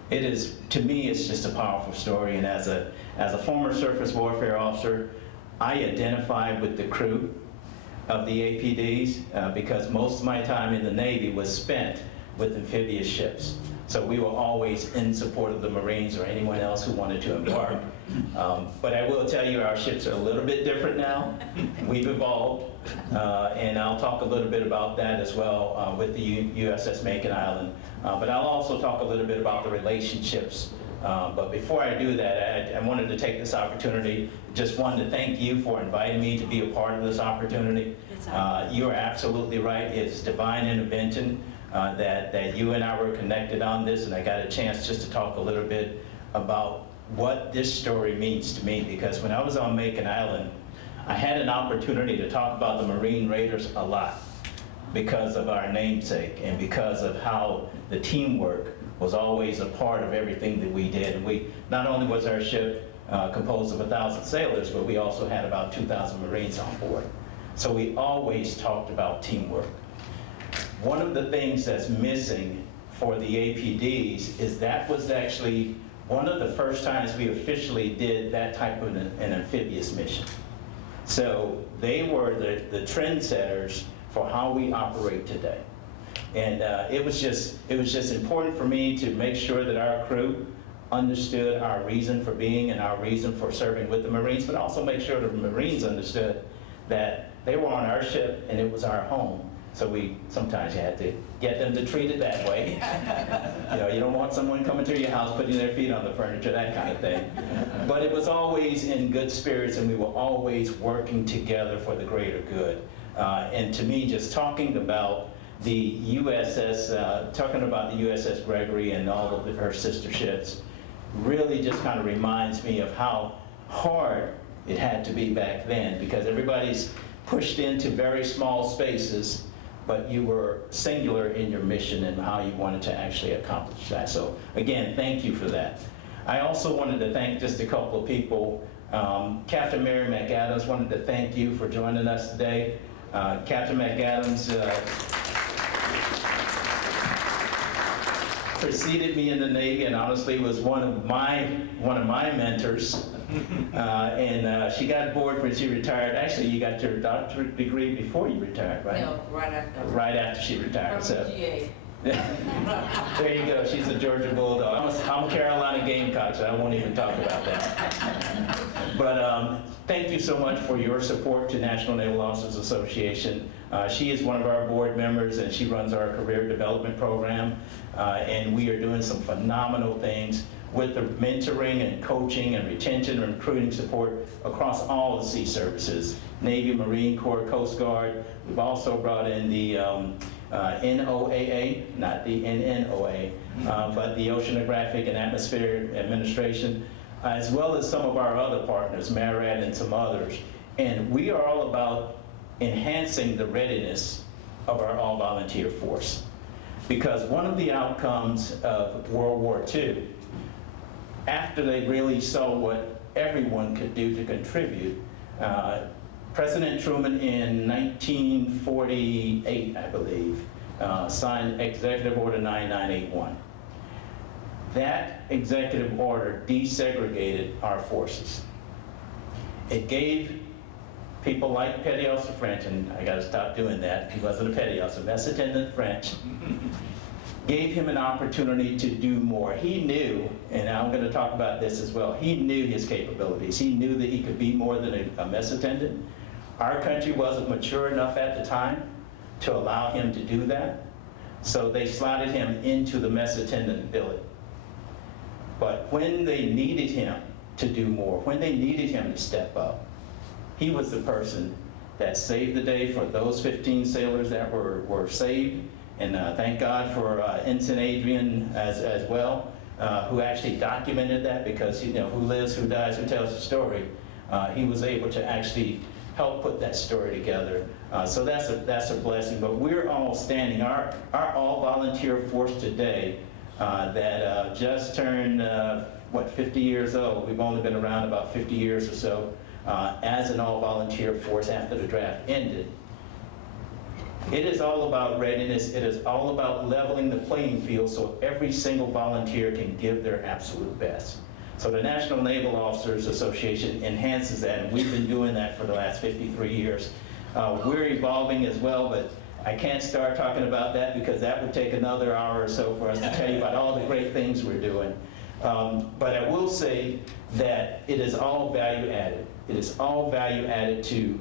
It is, to me, it's just a powerful story, and as a former surface warfare officer, I identify with the crew of the APDs because most of my time in the Navy was spent with amphibious ships. So we were always in support of the Marines or anyone else who wanted to embark. But I will tell you, our ships are a little bit different now. We've evolved, and I'll talk a little bit about that as well with the USS Macon Island. But I'll also talk a little bit about the relationships. But before I do that, I wanted to take this opportunity, just wanted to thank you for inviting me to be a part of this opportunity. You are absolutely right. It's divine intervention that you and I were connected on this, and I got a chance just to talk a little bit about what this story means to me, because when I was on Macon Island, I had an opportunity to talk about the Marine Raiders a lot because of our namesake and because of how the teamwork was always a part of everything that we did. And we, not only was our ship composed of 1,000 sailors, but we also had about 2,000 Marines on board. So we always talked about teamwork. One of the things that's missing for the APDs is that was actually one of the first times we officially did that type of an amphibious mission. So they were the trendsetters for how we operate today. And it was just important for me to make sure that our crew understood our reason for being and our reason for serving with the Marines, but also make sure the Marines understood that they were on our ship and it was our home. So sometimes you had to get them to treat it that way. You don't want someone coming to your house, putting their feet on the furniture, that kind of thing. But it was always in good spirits, and we were always working together for the greater good. And to me, just talking about the USS Gregory and all of her sister ships really just kind of reminds me of how hard it had to be back then, because everybody's pushed into very small spaces, but you were singular in your mission and how you wanted to actually accomplish that. So again, thank you for that. I also wanted to thank just a couple of people. Captain Mary McAdams, wanted to thank you for joining us today. Captain McAdams preceded me in the Navy and honestly was one of my mentors. And she got bored when she retired. Actually, you got your doctorate degree before you retired, right? No, right after. Right after she retired. From GA. There you go. She's a Georgia Bulldog. I'm a Carolina Gamecock, so I won't even talk about that. But thank you so much for your support to National Naval Officers Association. She is one of our board members, and she runs our career development program. And we are doing some phenomenal things with the mentoring and coaching and retention and recruiting support across all the sea services, Navy, Marine Corps, Coast Guard. We've also brought in the NOAA, not the NNOA, but the Oceanographic and Atmospheric Administration, as well as some of our other partners, MARAD and some others. And we are all about enhancing the readiness of our all-volunteer force. Because one of the outcomes of World War II, after they really saw what everyone could do to contribute, President Truman in 1948, I believe, signed Executive Order 9981. That executive order desegregated our forces. It gave people like Petty Officer French, and I gotta stop doing that, he wasn't a Petty Officer, Mess Attendant French, gave him an opportunity to do more. He knew, and I'm going to talk about this as well, he knew his capabilities. He knew that he could be more than a mess attendant. Our country wasn't mature enough at the time to allow him to do that, so they slotted him into the mess attendant billet. But when they needed him to do more, when they needed him to step up, he was the person that saved the day for those 15 sailors that were saved. And thank God for Ensign Adrian as well, who actually documented that, because who lives, who dies, who tells the story. He was able to actually help put that story together. So that's a blessing. But we're all standing, our all-volunteer force today that just turned, 50 years old. We've only been around about 50 years or so as an all-volunteer force after the draft ended. It is all about readiness. It is all about leveling the playing field so every single volunteer can give their absolute best. So the National Naval Officers Association enhances that, and we've been doing that for the last 53 years. We're evolving as well, but I can't start talking about that because that would take another hour or so for us to tell you about all the great things we're doing. But I will say that it is all value added. It is all value added to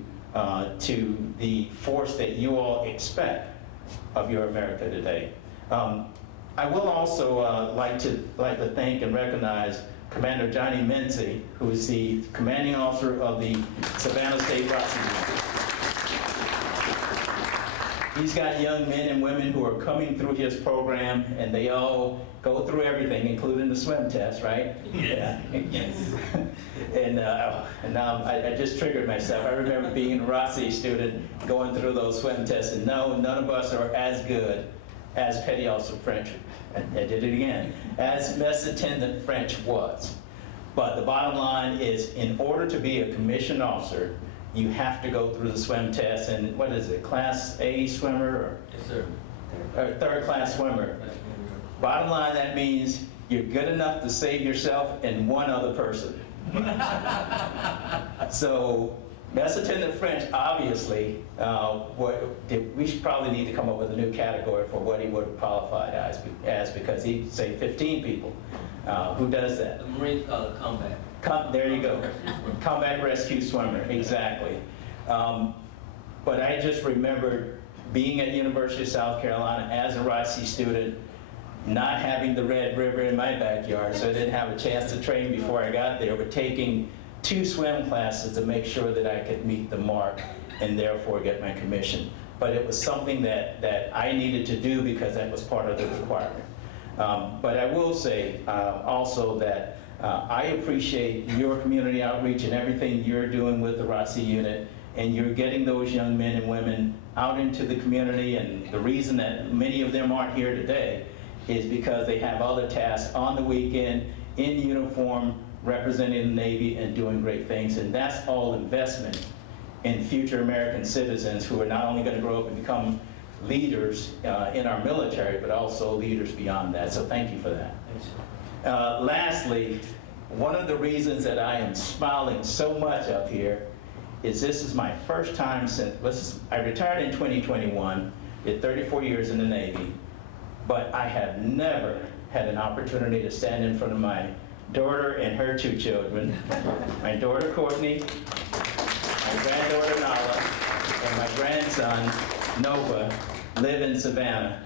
the force that you all expect of your America today. I will also like to thank and recognize Commander Johnny Menzie, who is the commanding officer of the Savannah State ROTC Unit. He's got young men and women who are coming through his program, and they all go through everything, including the swim test, right? Yeah. And now I just triggered myself. I remember being a ROTC student going through those swim tests, and no, none of us are as good as Petty Officer French. I did it again. As Mess Attendant French was. But the bottom line is, in order to be a commissioned officer, you have to go through the swim test. And what is it, Class A swimmer? Or, yes, sir. Or third class swimmer. Bottom line, that means you're good enough to save yourself and one other person. So, Mess Attendant French, obviously, we should probably need to come up with a new category for what he would have qualified as because he'd say 15 people. Who does that? The Marines call it combat. There you go. Combat rescue swimmer, exactly. But I just remembered being at University of South Carolina as a ROTC student, not having the Red River in my backyard, so I didn't have a chance to train before I got there, but taking 2 swim classes to make sure that I could meet the mark and therefore get my commission. But it was something that I needed to do because that was part of the requirement. But I will say also that I appreciate your community outreach and everything you're doing with the ROTC unit, and you're getting those young men and women out into the community, and the reason that many of them aren't here today is because they have other tasks on the weekend, in uniform, representing the Navy and doing great things, and that's all investment in future American citizens who are not only going to grow up and become leaders in our military, but also leaders beyond that, so thank you for that. Lastly, one of the reasons that I am smiling so much up here is this is my first time since, I retired in 2021, did 34 years in the Navy, but I have never had an opportunity to stand in front of my daughter and her 2 children, my daughter Courtney, my granddaughter Nala, and my grandson Nova live in Savannah.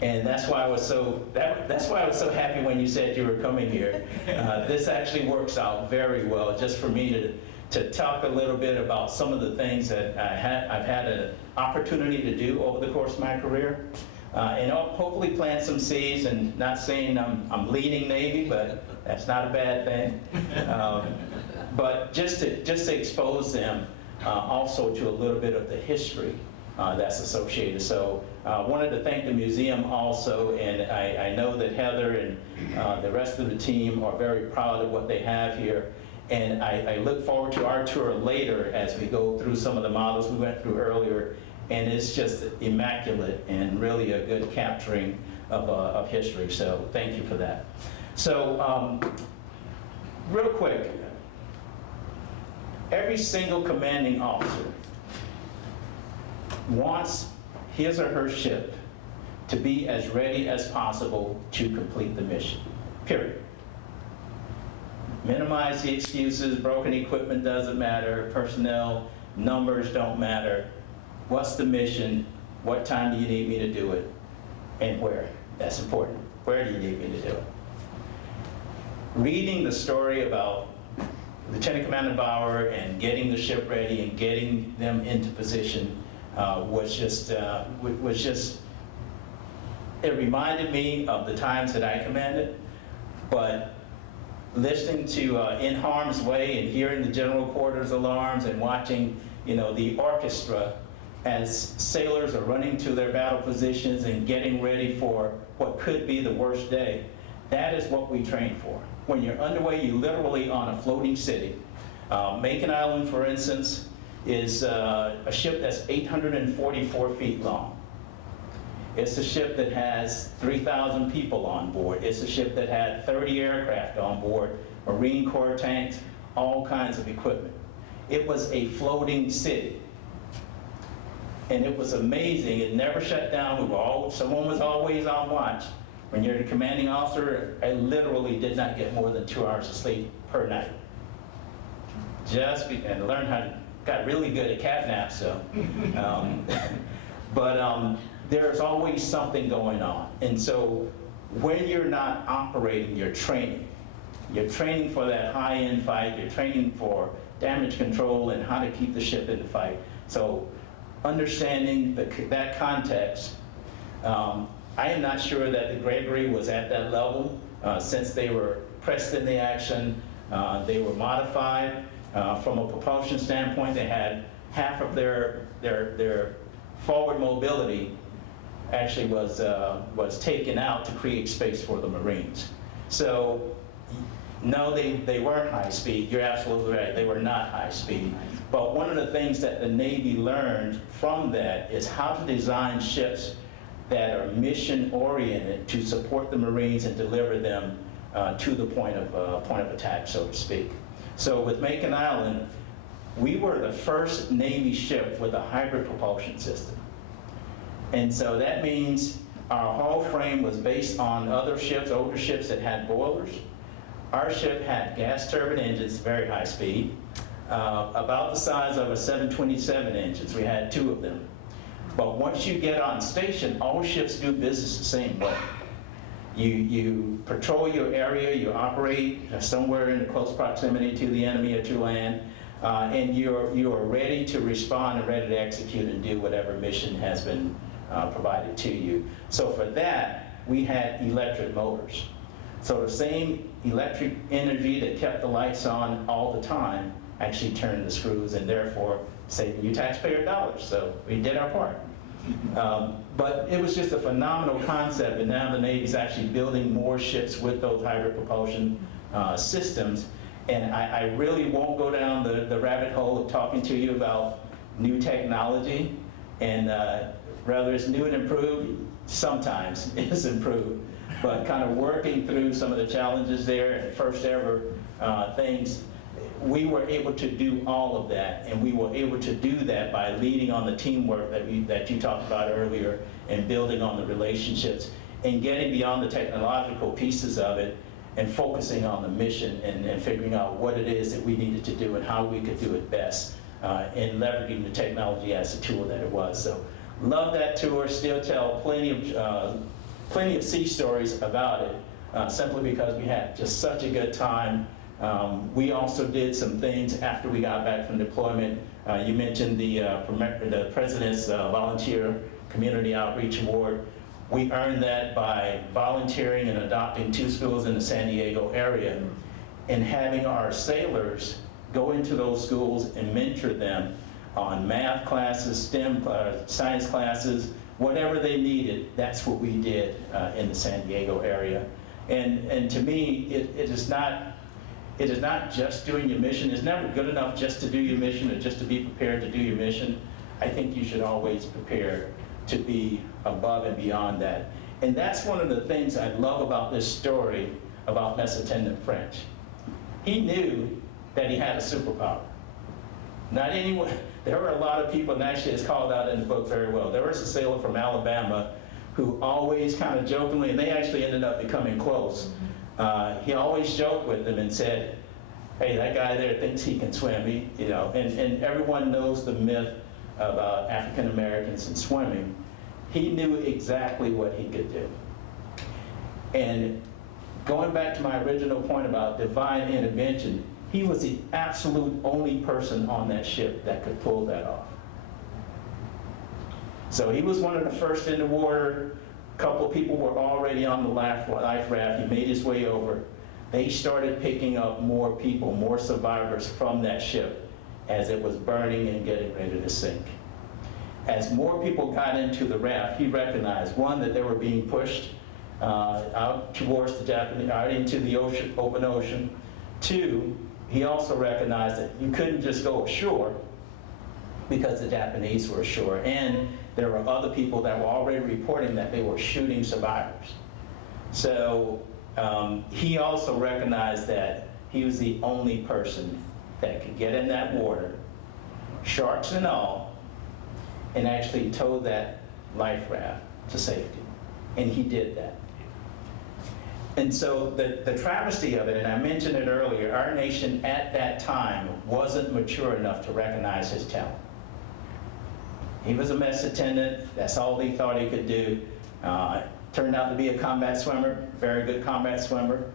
And that's why I was so happy when you said you were coming here. This actually works out very well, just for me to talk a little bit about some of the things that I've had an opportunity to do over the course of my career. And I'll hopefully plant some seeds, and not saying I'm leading Navy, but that's not a bad thing. But just to expose them also to a little bit of the history that's associated. So wanted to thank the museum also, and I know that Heather and the rest of the team are very proud of what they have here. And I look forward to our tour later as we go through some of the models we went through earlier, and it's just immaculate and really a good capturing of history. So thank you for that. So real quick, every single commanding officer wants his or her ship to be as ready as possible to complete the mission, period. Minimize the excuses, broken equipment doesn't matter, personnel numbers don't matter. What's the mission? What time do you need me to do it? And where? That's important. Where do you need me to do it? Reading the story about Lieutenant Commander Bauer and getting the ship ready and getting them into position was just, it reminded me of the times that I commanded, but listening to In Harm's Way and hearing the general quarters alarms and watching, the orchestra as sailors are running to their battle positions and getting ready for what could be the worst day, that is what we train for. When you're underway, you're literally on a floating city. Macon Island, for instance, is a ship that's 844 feet long. It's a ship that has 3,000 people on board. It's a ship that had 30 aircraft on board, Marine Corps tanks, all kinds of equipment. It was a floating city. And it was amazing. It never shut down. Someone was always on watch. When you're the commanding officer, I literally did not get more than 2 hours of sleep per night. And learned got really good at cat naps, so. But there's always something going on. And so when you're not operating, you're training. You're training for that high-end fight. You're training for damage control and how to keep the ship in the fight. So understanding that context, I am not sure that the Gregory was at that level since they were pressed in the action. They were modified from a propulsion standpoint. They had half of their forward mobility actually was taken out to create space for the Marines. So no, they weren't high speed. You're absolutely right. They were not high speed. But one of the things that the Navy learned from that is how to design ships that are mission-oriented to support the Marines and deliver them to the point of attack, so to speak. So with Macon Island, we were the first Navy ship with a hybrid propulsion system. And so that means our hull frame was based on other ships, older ships that had boilers. Our ship had gas turbine engines, very high speed, about the size of a 727 engines. We had 2 of them. But once you get on station, all ships do business the same way. You patrol your area, you operate somewhere in close proximity to the enemy or to land, and you are ready to respond and ready to execute and do whatever mission has been provided to you. So for that, we had electric motors. So the same electric energy that kept the lights on all the time actually turned the screws and therefore saving you taxpayer dollars. So we did our part. But it was just a phenomenal concept, and now the Navy's actually building more ships with those hybrid propulsion systems. And I really won't go down the rabbit hole of talking to you about new technology, and whether it's new and improved, sometimes it's improved. But kind of working through some of the challenges there and first ever things, we were able to do all of that, and we were able to do that by leading on the teamwork that you talked about earlier, and building on the relationships, and getting beyond the technological pieces of it, and focusing on the mission, and figuring out what it is that we needed to do and how we could do it best, and leveraging the technology as a tool that it was. So love that tour, still tell plenty of sea stories about it, simply because we had just such a good time. We also did some things after we got back from deployment. You mentioned the President's Volunteer Community Outreach Award. We earned that by volunteering and adopting 2 schools in the San Diego area, and having our sailors go into those schools and mentor them on math classes, STEM science classes, whatever they needed. That's what we did in the San Diego area. And to me, it is not just doing your mission. It's never good enough just to do your mission or just to be prepared to do your mission. I think you should always prepare to be above and beyond that. And that's one of the things I love about this story about Mess Attendant French. He knew that he had a superpower. Not anyone, there were a lot of people, and actually it's called out in the book very well. There was a sailor from Alabama who always kind of jokingly, and they actually ended up becoming close. He always joked with them and said, hey, that guy there thinks he can swim. And everyone knows the myth about African Americans and swimming. He knew exactly what he could do. And going back to my original point about divine intervention, he was the absolute only person on that ship that could pull that off. So he was one of the first in the water. A couple of people were already on the life raft. He made his way over. They started picking up more people, more survivors from that ship as it was burning and getting ready to sink. As more people got into the raft, he recognized, one, that they were being pushed out towards the Japanese, out into the ocean, open ocean. 2, he also recognized that you couldn't just go ashore because the Japanese were ashore, and there were other people that were already reporting that they were shooting survivors. So he also recognized that he was the only person that could get in that water, sharks and all, and actually towed that life raft to safety. And he did that. And so the travesty of it, and I mentioned it earlier, our nation at that time wasn't mature enough to recognize his talent. He was a mess attendant. That's all he thought he could do. Turned out to be a combat swimmer, very good combat swimmer.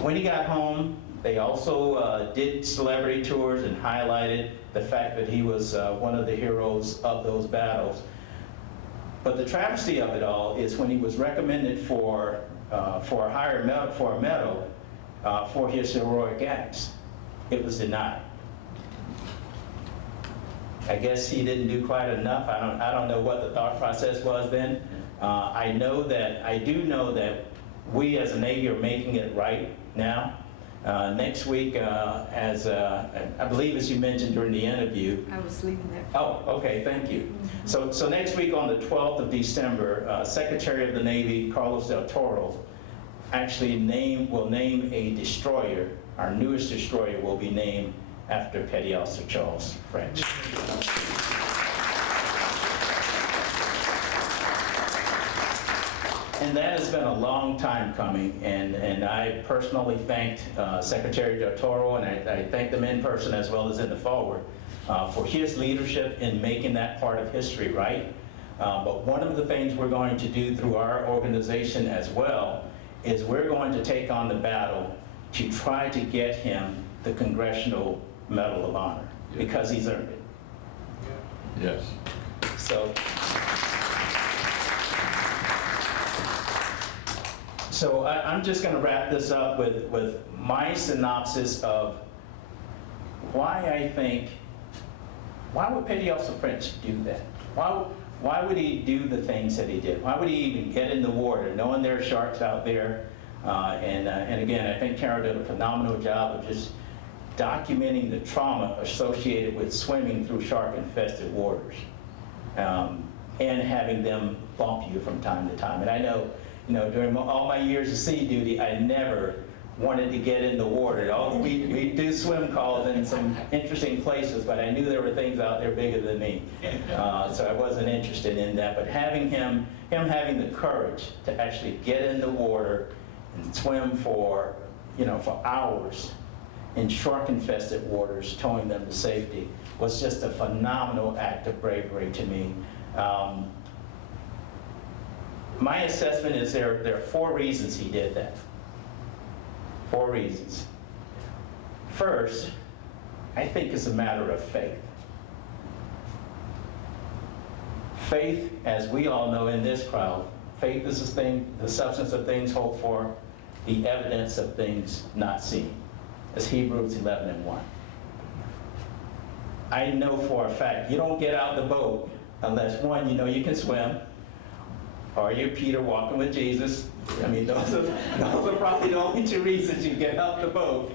When he got home, they also did celebrity tours and highlighted the fact that he was one of the heroes of those battles. But the travesty of it all is when he was recommended for a medal for his heroic acts, it was denied. I guess he didn't do quite enough. I don't know what the thought process was then. I do know that we as a Navy are making it right now. Next week, I believe as you mentioned during the interview. I was leaving that. Oh, okay, thank you. So next week on the 12th of December, Secretary of the Navy, Carlos del Toro, actually will name a destroyer. Our newest destroyer will be named after Petty Officer Charles French. And that has been a long time coming, and I personally thanked Secretary del Toro, and I thanked him in person as well as in the forward for his leadership in making that part of history right. But one of the things we're going to do through our organization as well is we're going to take on the battle to try to get him the Congressional Medal of Honor, because he's earned it. Yes. So I'm just going to wrap this up with my synopsis of why would Petty Officer French do that? Why would he do the things that he did? Why would he even get in the water, knowing there are sharks out there? And again, I think Carol did a phenomenal job of just documenting the trauma associated with swimming through shark-infested waters and having them bump you from time to time. And I know, during all my years of sea duty, I never wanted to get in the water. We do swim calls in some interesting places, but I knew there were things out there bigger than me. So I wasn't interested in that. But having him having the courage to actually get in the water and swim for hours in shark-infested waters, towing them to safety, was just a phenomenal act of bravery to me. My assessment is there are 4 reasons he did that. 4 reasons. First, I think it's a matter of faith. Faith, as we all know in this crowd, faith is the substance of things hoped for, the evidence of things not seen. That's Hebrews 11:1. I know for a fact you don't get out the boat unless, one, you know you can swim, or you're Peter walking with Jesus. I mean, those are probably the only 2 reasons you get out the boat.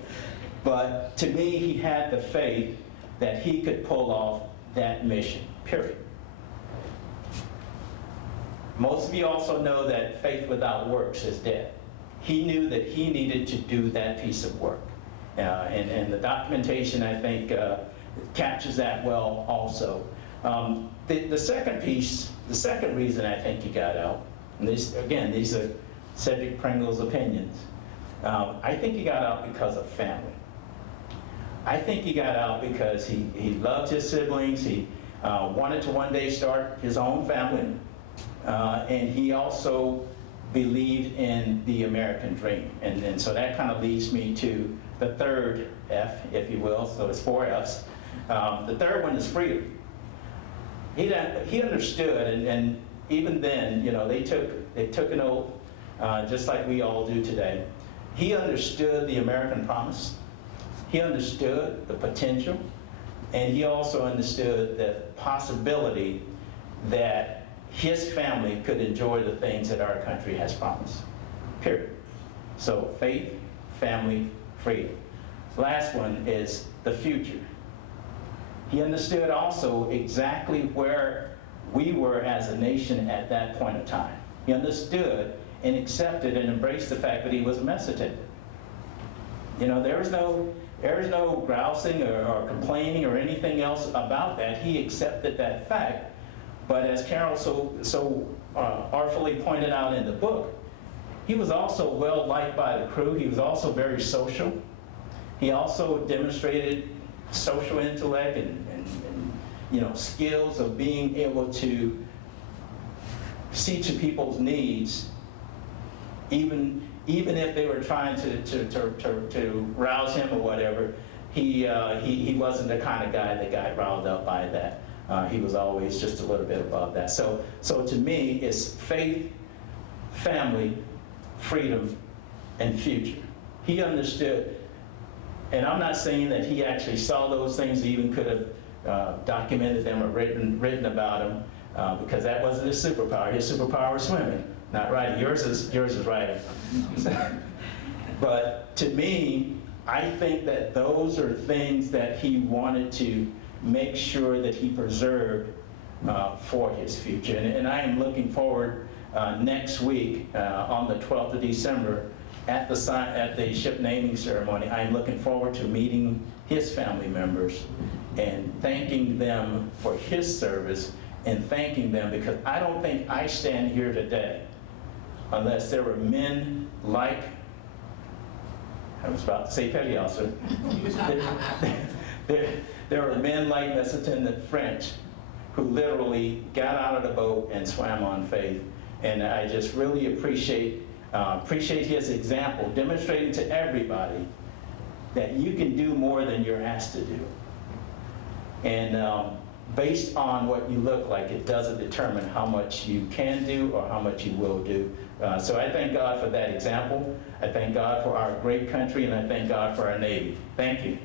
But to me, he had the faith that he could pull off that mission, period. Most of you also know that faith without works is dead. He knew that he needed to do that piece of work. And the documentation, I think, captures that well also. The second piece, the second reason I think he got out, and these are Cedric Pringle's opinions, I think he got out because of family. I think he got out because he loved his siblings, he wanted to one day start his own family, and he also believed in the American dream. And so that kind of leads me to the third F, if you will, so it's 4 Fs. The third one is freedom. He understood, and even then, they took an oath, just like we all do today. He understood the American promise. He understood the potential, and he also understood the possibility that his family could enjoy the things that our country has promised, period. So faith, family, freedom. Last one is the future. He understood also exactly where we were as a nation at that point of time. He understood and accepted and embraced the fact that he was a mess attendant. There was no There's no grousing or complaining or anything else about that. He accepted that fact. But as Carol so artfully pointed out in the book, he was also well liked by the crew. He was also very social. He also demonstrated social intellect and skills of being able to see to people's needs, even if they were trying to rouse him or whatever. He wasn't the kind of guy that got riled up by that. He was always just a little bit above that. So to me, it's faith, family, freedom, and future. He understood, and I'm not saying that he actually saw those things, he even could have documented them or written about them, because that wasn't his superpower. His superpower was swimming, not writing. Yours is writing. But to me, I think that those are things that he wanted to make sure that he preserved for his future. And I am looking forward next week on the 12th of December at the ship naming ceremony. I am looking forward to meeting his family members and thanking them for his service and thanking them, because I don't think I stand here today unless there were men like, I was about to say petty officer, there were men like Mr. Lieutenant French who literally got out of the boat and swam on faith. And I just really appreciate his example, demonstrating to everybody that you can do more than you're asked to do. And based on what you look like, it doesn't determine how much you can do or how much you will do. So I thank God for that example. I thank God for our great country, and I thank God for our Navy. Thank you.